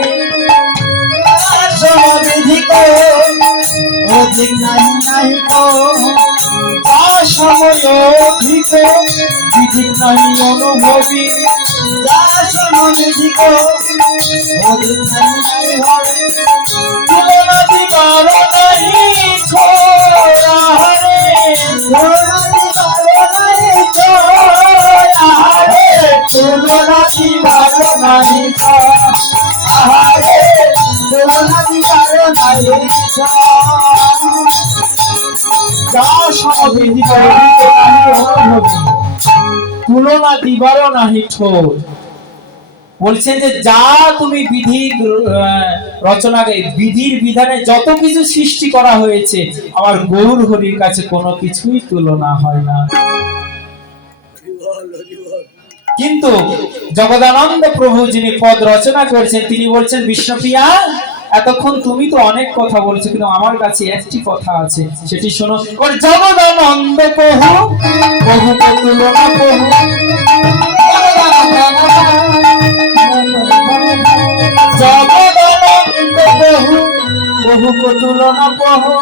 সমবিধিক অধিক নাহি নাহি কো যা সময় অধিক বিধিক নাহি অনুভবী, যা সমবিধিক অধিক নাহি নাহি হবে তুলনা দিবার নাহি ছোড়া রে, তুলনা দিবার নাহি ছোড়া রে তুলনা দিবার নাহি ছোড়া রে তুলনা দিবার নাহি ছোড়া যা সমবিধিক তুলনা দিবারও নাহি ঠোর। বলছেন যে যা তুমি বিধি রচনা বিধির বিধানে যত কিছু সৃষ্টি করা হয়েছে আমার গৌর হরির কাছে কোনো কিছুই তুলনা হয় না। কিন্তু জগদানন্দ প্রভু যিনি পদ রচনা করেছেন তিনি বলছেন বিষ্ণুপ্রিয়া এতক্ষণ তুমি তো অনেক কথা বলছো কিন্তু আমার কাছে একটি কথা আছে সেটি শোনো। ওর জগদানন্দ প্রভু প্রভু তুলনা প্রভু জগদানন্দ প্রভু প্রভু তুলনা প্রভু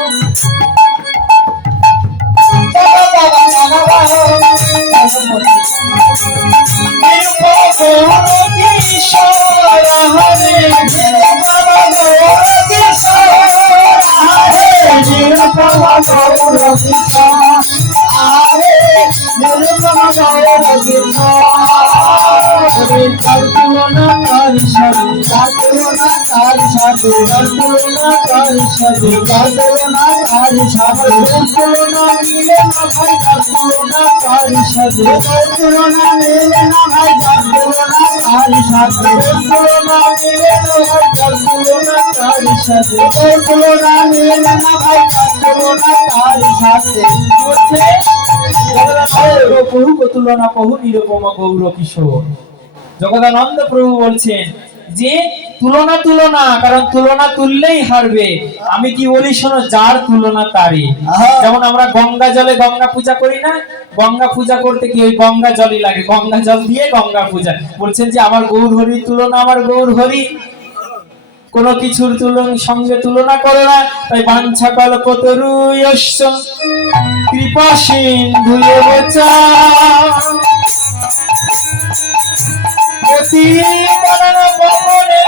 প্রভু তুলনা প্রভু নিরুপম গৌর কিশোর। জগদানন্দ প্রভু বলছেন যে তুলনা তুলনা, কারণ তুলনা তুললেই হারবে। আমি কি বলি শোনো, যার তুলনা তারই। যেমন আমরা গঙ্গা জলে গঙ্গা পূজা করি না, গঙ্গা পূজা করতে কি ওই গঙ্গা জলই লাগে, গঙ্গা জল দিয়ে গঙ্গা পূজা। বলছেন যে আমার গৌর হরির তুলনা আমার গৌর হরি, কোন কিছুর সঙ্গে তুলনা করে না। তাই বাঞ্ছা কল্পতরুয়স্য কৃপা সিন্ধুয়েব চা অতি মনন বমনে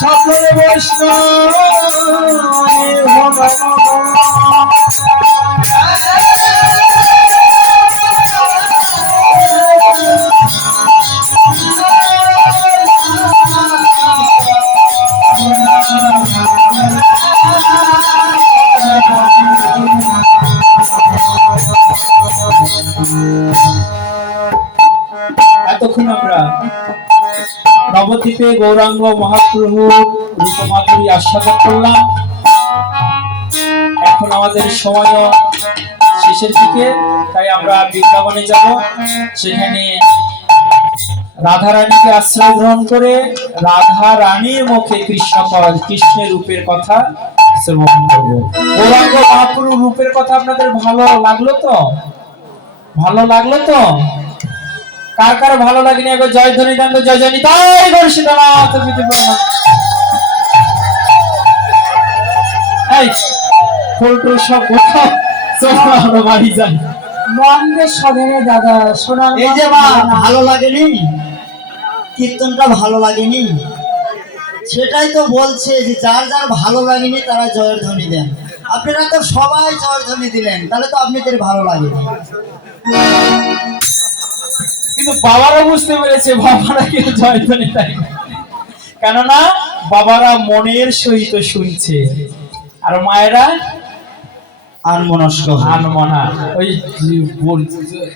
সকল বৈষ্ণব এতক্ষণ আমরা নবদ্বীপে গৌরাঙ্গ মহাপ্রভুর রূপমাধুরী আস্বাদন করলাম। এখন আমাদের সময় শেষের দিকে, তাই আমরা বৃন্দাবনে যাব। সেখানে রাধা রানীকে আশ্রয় গ্রহণ করে রাধা রানীর মুখে কৃষ্ণের রূপের কথা শ্রবণ করব। গৌরাঙ্গ মহাপ্রভুর রূপের কথা আপনাদের ভালো লাগলো তো? ভালো লাগলো তো? কার কার ভালো লাগেনি একবার জয় ধ্বনি দেন তো। জয় জয় নিতাই গৌর সীতানাথ প্রীতি প্রণাম। এই ফোল্টো সব কোথাও চলো আমরা বাড়ি যাই। বন্ধের সদনে দাদা শোনার এই যে মা ভালো লাগেনি, কীর্তনটা ভালো লাগেনি, সেটাই তো বলছে যে যার যার ভালো লাগেনি তারা জয়ের ধ্বনি দেন। আপনারা তো সবাই জয়ের ধ্বনি দিলেন, তাহলে তো আপনাদের ভালো লাগেনি। কিন্তু বাবারা বুঝতে পেরেছে বাবারা কেউ জয় ধ্বনি দেয় না, কেননা বাবারা মনের সহিত শুনছে, আর মায়েরা আনমনস্ক আনমনা। ওই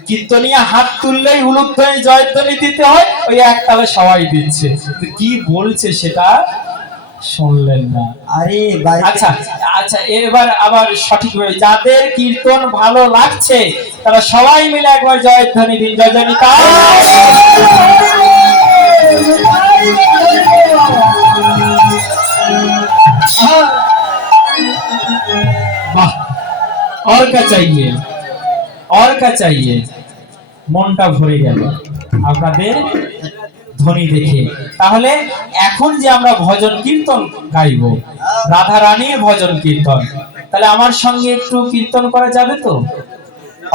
কীর্তনিয়া হাত তুললেই উলুধ্বনি জয়ধ্বনি দিতে হয়, ওই একতালে সবাই দিচ্ছে, কি বলছে সেটা শুনলেন না। আরে আচ্ছা আচ্ছা, এবার আবার সঠিকভাবে যাদের কীর্তন ভালো লাগছে তারা সবাই মিলে একবার জয়ধ্বনি দিন। জয় জয় নিতাই। वाह, और क्या चाहिए, और क्या चाहिए। মনটা ভরে গেল আপনাদের ধ্বনি দেখে। তাহলে এখন যে আমরা ভজন কীর্তন গাইব, রাধা রানীর ভজন কীর্তন, তাহলে আমার সঙ্গে একটু কীর্তন করা যাবে তো?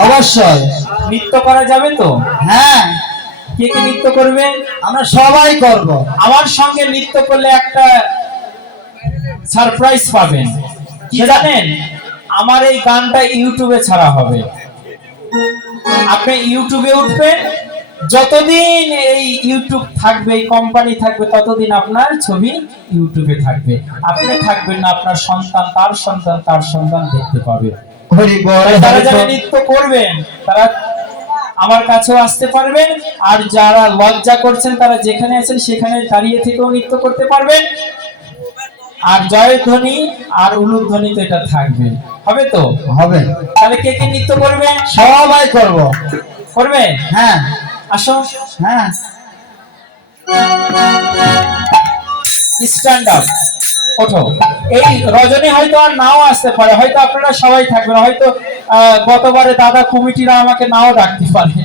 অবশ্যই। নৃত্য করা যাবে তো? হ্যাঁ, কে কে নৃত্য করবে? আমরা সবাই করব। আমার সঙ্গে নৃত্য করলে একটা সারপ্রাইজ পাবেন। কি জানেন? আমার এই গানটা ইউটিউবে ছাড়া হবে। আপনি ইউটিউবে উঠবেন, যতদিন এই ইউটিউব থাকবে, এই কোম্পানি থাকবে, ততদিন আপনার ছবি ইউটিউবে থাকবে। আপনি থাকবেন না, আপনার সন্তান, তার সন্তান, তার সন্তান দেখতে পাবে। তারা যারা নৃত্য করবেন তারা আমার কাছেও আসতে পারবেন, আর যারা লজ্জা করছেন তারা যেখানে আছেন সেখানে দাঁড়িয়ে থেকেও নৃত্য করতে পারবেন। আর জয়ধ্বনি আর উলুধ্বনি তো এটা থাকবে, হবে তো? হবে। তাহলে কে কে নৃত্য করবেন? সবাই করব। করবে? হ্যাঁ, আসো। হ্যাঁ, স্ট্যান্ড আপ, ওঠো। এই রজনী হয়তো আর নাও আসতে পারে, হয়তো আপনারা সবাই থাকবেন, হয়তো গতবারে দাদা কমিটিরা আমাকে নাও ডাকতে পারে।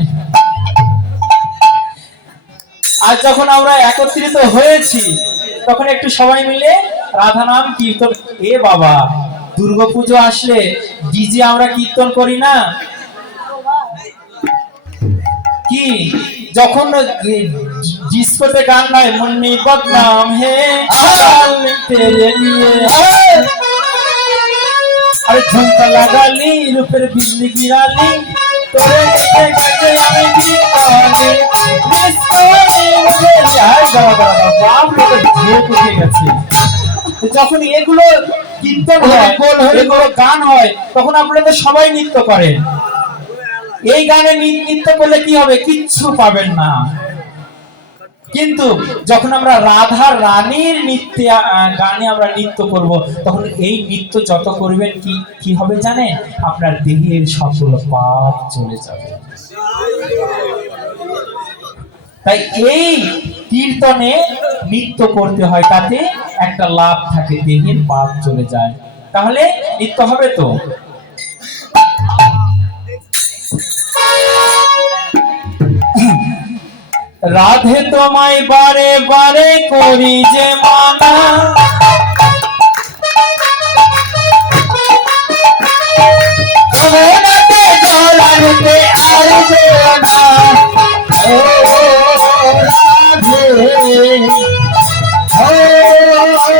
আজ যখন আমরা একত্রিত হয়েছি তখন একটু সবাই মিলে রাধা নাম কীর্তন। এ বাবা, দুর্গাপুজো আসলে ডিজে আমরা কীর্তন করি না কি? যখন ডিস্কোতে গান গায় মুন্নি বদনাম হে তেরে লিয়ে, আরে ঝুমকা লাগালি রূপের বিজলি গিরালি তোরে দেখে গাইতে আমি দিওয়ানি ডিস্কোতে উঠে যায় দাদা বাপ রে ঝোঁক উঠে গেছে। তো যখন এগুলো কীর্তন হয় এগুলো গান হয় তখন আপনারা সবাই নৃত্য করেন। এই গানে নৃত্য করলে কি হবে? কিচ্ছু পাবেন না। কিন্তু যখন আমরা রাধা রানীর নৃত্যে গানে আমরা নৃত্য করব তখন এই নৃত্য যত করবেন কি হবে জানেন? আপনার দেহের সকল পাপ চলে যাবে। তাই এই কীর্তনে নৃত্য করতে হয়, তাতে একটা লাভ থাকে, দেহের পাপ চলে যায়। তাহলে নৃত্য হবে তো। রাধে তোমায় বারে বারে করি যে মানা, রাধে জল আনতে আর যেও না, ও রাধে ও রাধে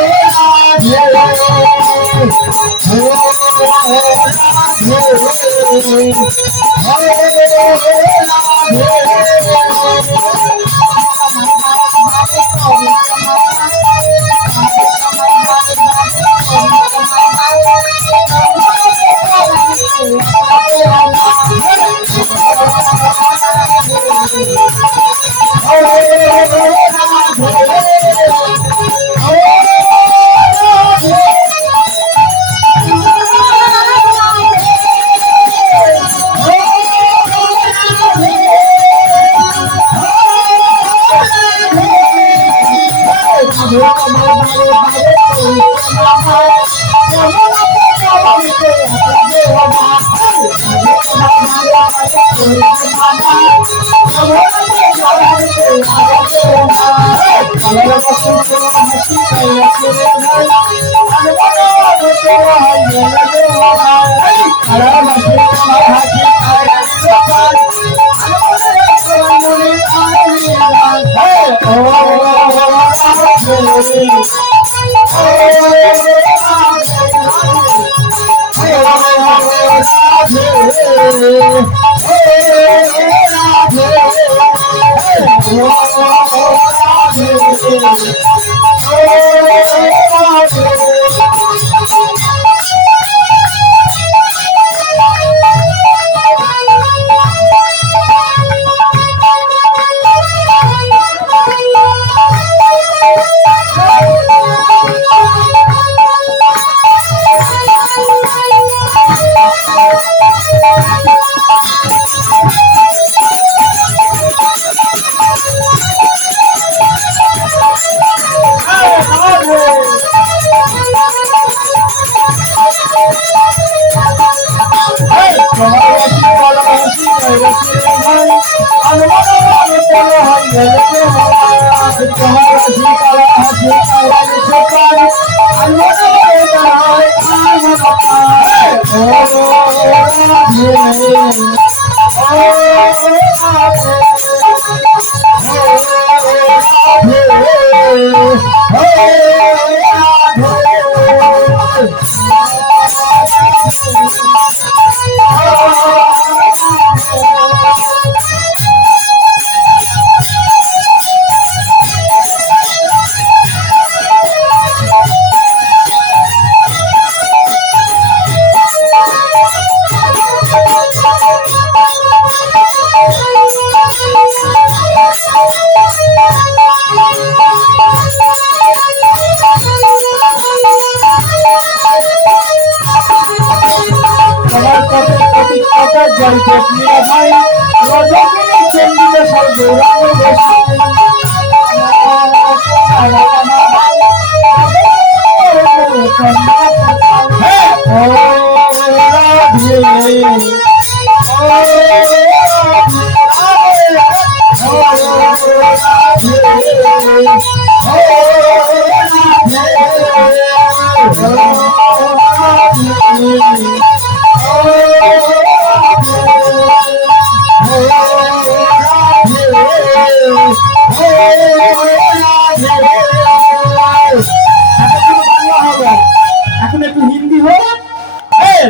Oh,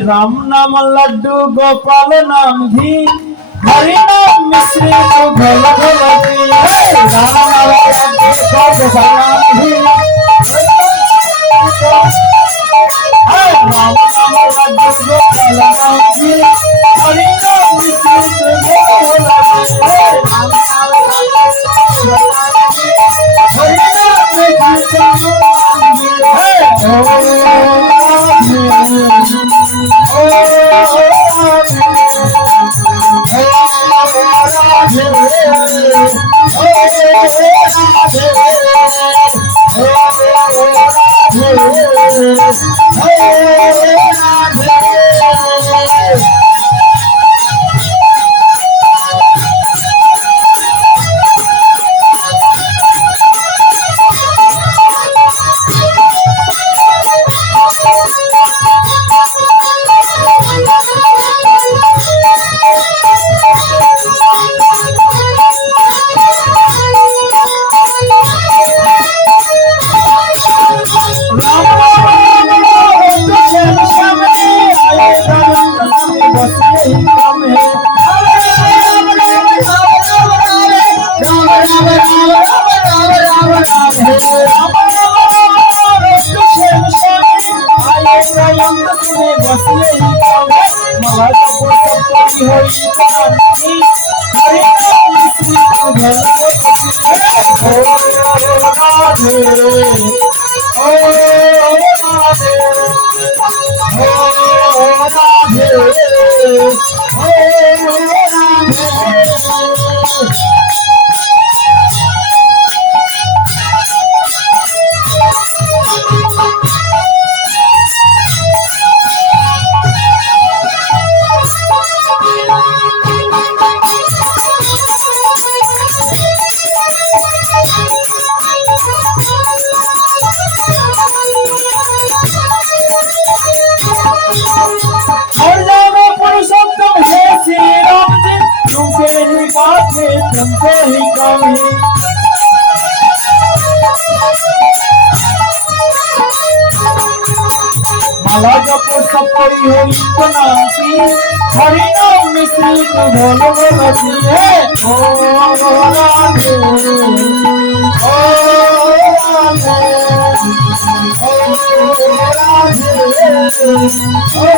राम नाम लड्डू गोपाल नाम घी हरि नाम मिश्री को घोल घोल पी राम नाम लड्डू गोपाल नाम घी राम नाम लड्डू गोपाल नाम घी हरि नाम मिश्री को घोल घोल पी राम नाम हरि नाम मिश्री को माला जप सपरी हो इनको नाम की हरि नाम मिश्री को घोल घोल पी ओ राधे ओ राधे ओ राधे ओ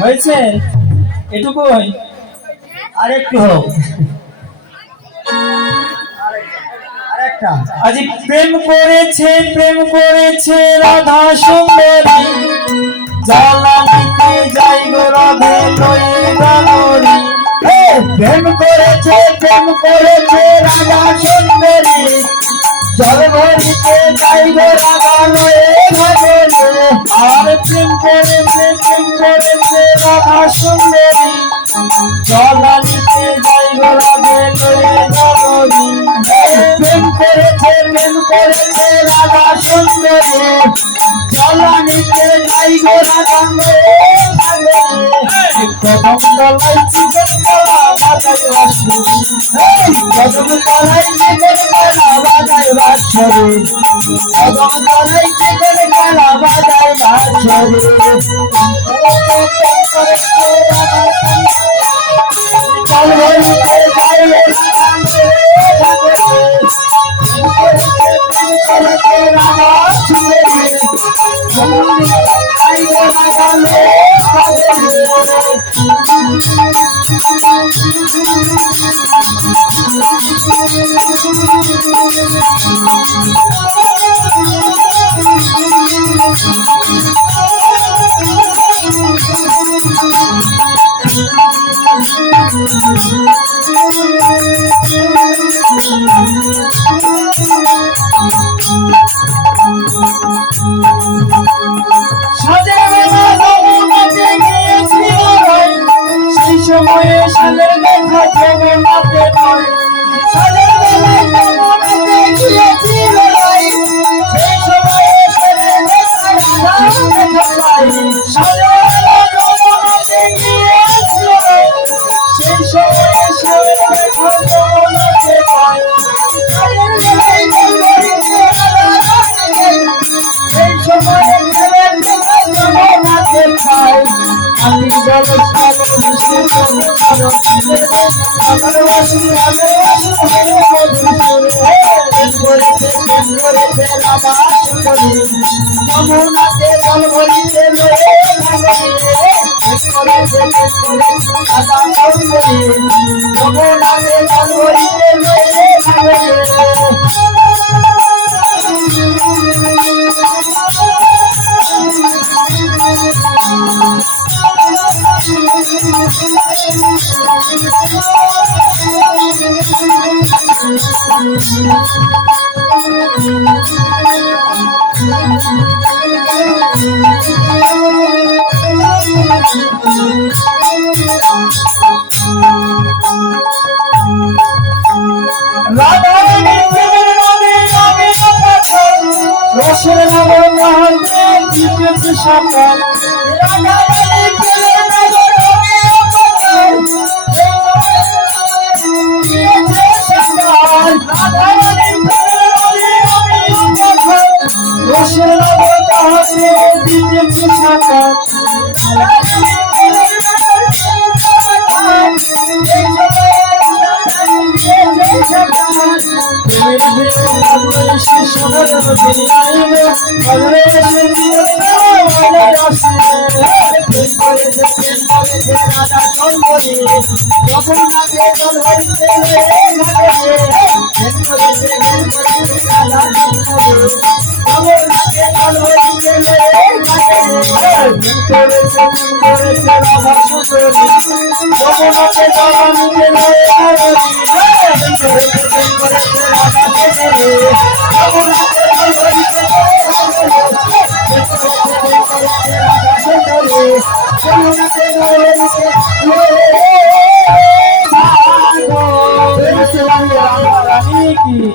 হয়েছে এটুকুই আরেকটু হোক আরেকটা আজি প্রেম করেছে রাধা সুন্দরী জ্বালানিতে যাইব রাধে লইবা নরি প্রেম করেছে রাধা সুন্দরী জল ভরিতে যাইব রাধা লয়ে ভাবরে আর প্রেম করেছে রাধা সুন্দরী জ্বালানিতে যাইব রাধে লইবা নরি প্রেম করেছে রাধা সুন্দরী জলানিতে যাইব রাধা লয়ে ভাবরে কদম তলায় চিকন কলা বাজাই বাঁশরি কদম তলায় চিকন কলা বাজায় বাঁশরি কদম তলায় চিকন কলা বাজায় বাঁশরি জল ভরিতে যাইবে রাধা লয়ে ভাবরে রাধা সুন্দরী যাইব রাধা লয়ে ভাবরে সাজে বেলা যমুনাতে গিয়েছিল ভাই সেই সময়ে সালের দেখা যমুনাতে নয়, সালের বেলায় যমুনাতে গিয়েছিল ভাই, সেই সময়ে সালের দেখা দেখা পাই, সালের বেলায় যমুনাতে গিয়েছিল ভাই, সেই সময়ে সালের দেখা যমুনাতে পাই, সালের বেলায় যমুনাতে সেই সময়ে সালের দেখা যমুনাতে পাই। আমি বল সাগর মিশে চল সাগর আমার বাসি আমার বাসি হয়ে মধুর করেছে আমার সুন্দরী যমুনাতে জল ভরিতে লয়ে করেছে আদা সুন্দরী যমুনাতে জল ভরিতে লয়ে রসের নগর মহলে দিতেছে সকাল রাধারানী খেলে নগর হবে অপকার দিয়েছে সকাল রাধারানী খেলে হবে অপকার রসের নগর মহলে দিতেছে সকাল রাধারানী খেলে নগর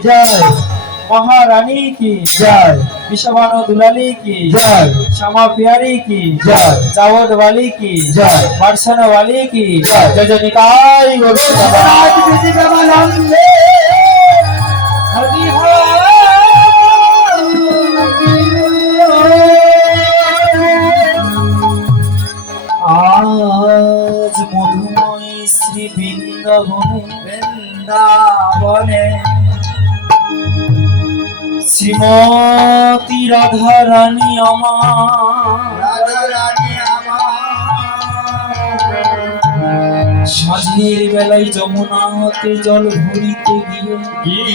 जय महारानी की जय विश्वभानु दुलाली की जय श्यामा प्यारी की जय जावद वाली की जय बरसन वाली की जय जय जय निकाय आज मधुमय श्री वृंदावने শ্রীমতী রাধা রানী আমার সাঁঝের বেলায় যমুনা হতে জল ভরিতে গিয়ে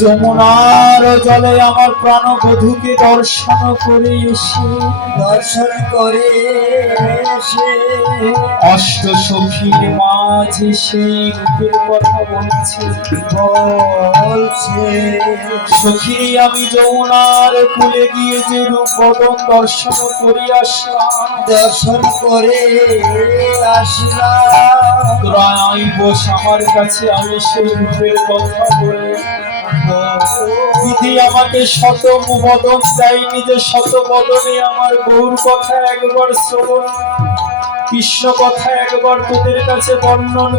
যমুনার জলে আমার প্রাণবধূকে দর্শন করে এসে অষ্ট সখীর মাঝে সেই রূপের কথা বলছে সখী আমি যমুনার কুলে গিয়ে যে রূপ বদন দর্শন করে আসলাম তোরা বস আমার কাছে আমি সেই রূপের কথা বলে দিদি আমাকে শত বদন দেয়নি যে শত বদনে আমার গৌর কথা একবার শ্রবণ কৃষ্ণ কথা একবার তোদের কাছে বর্ণন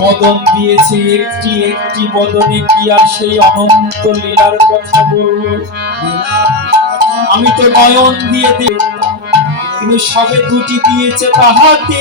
বদন দিয়েছে একটি একটি বদনে কি আর সেই অনন্ত লীলার কথা বলবো আমি তো নয়ন দিয়ে দিই কিন্তু সবে দুটি দিয়েছে তাহাতে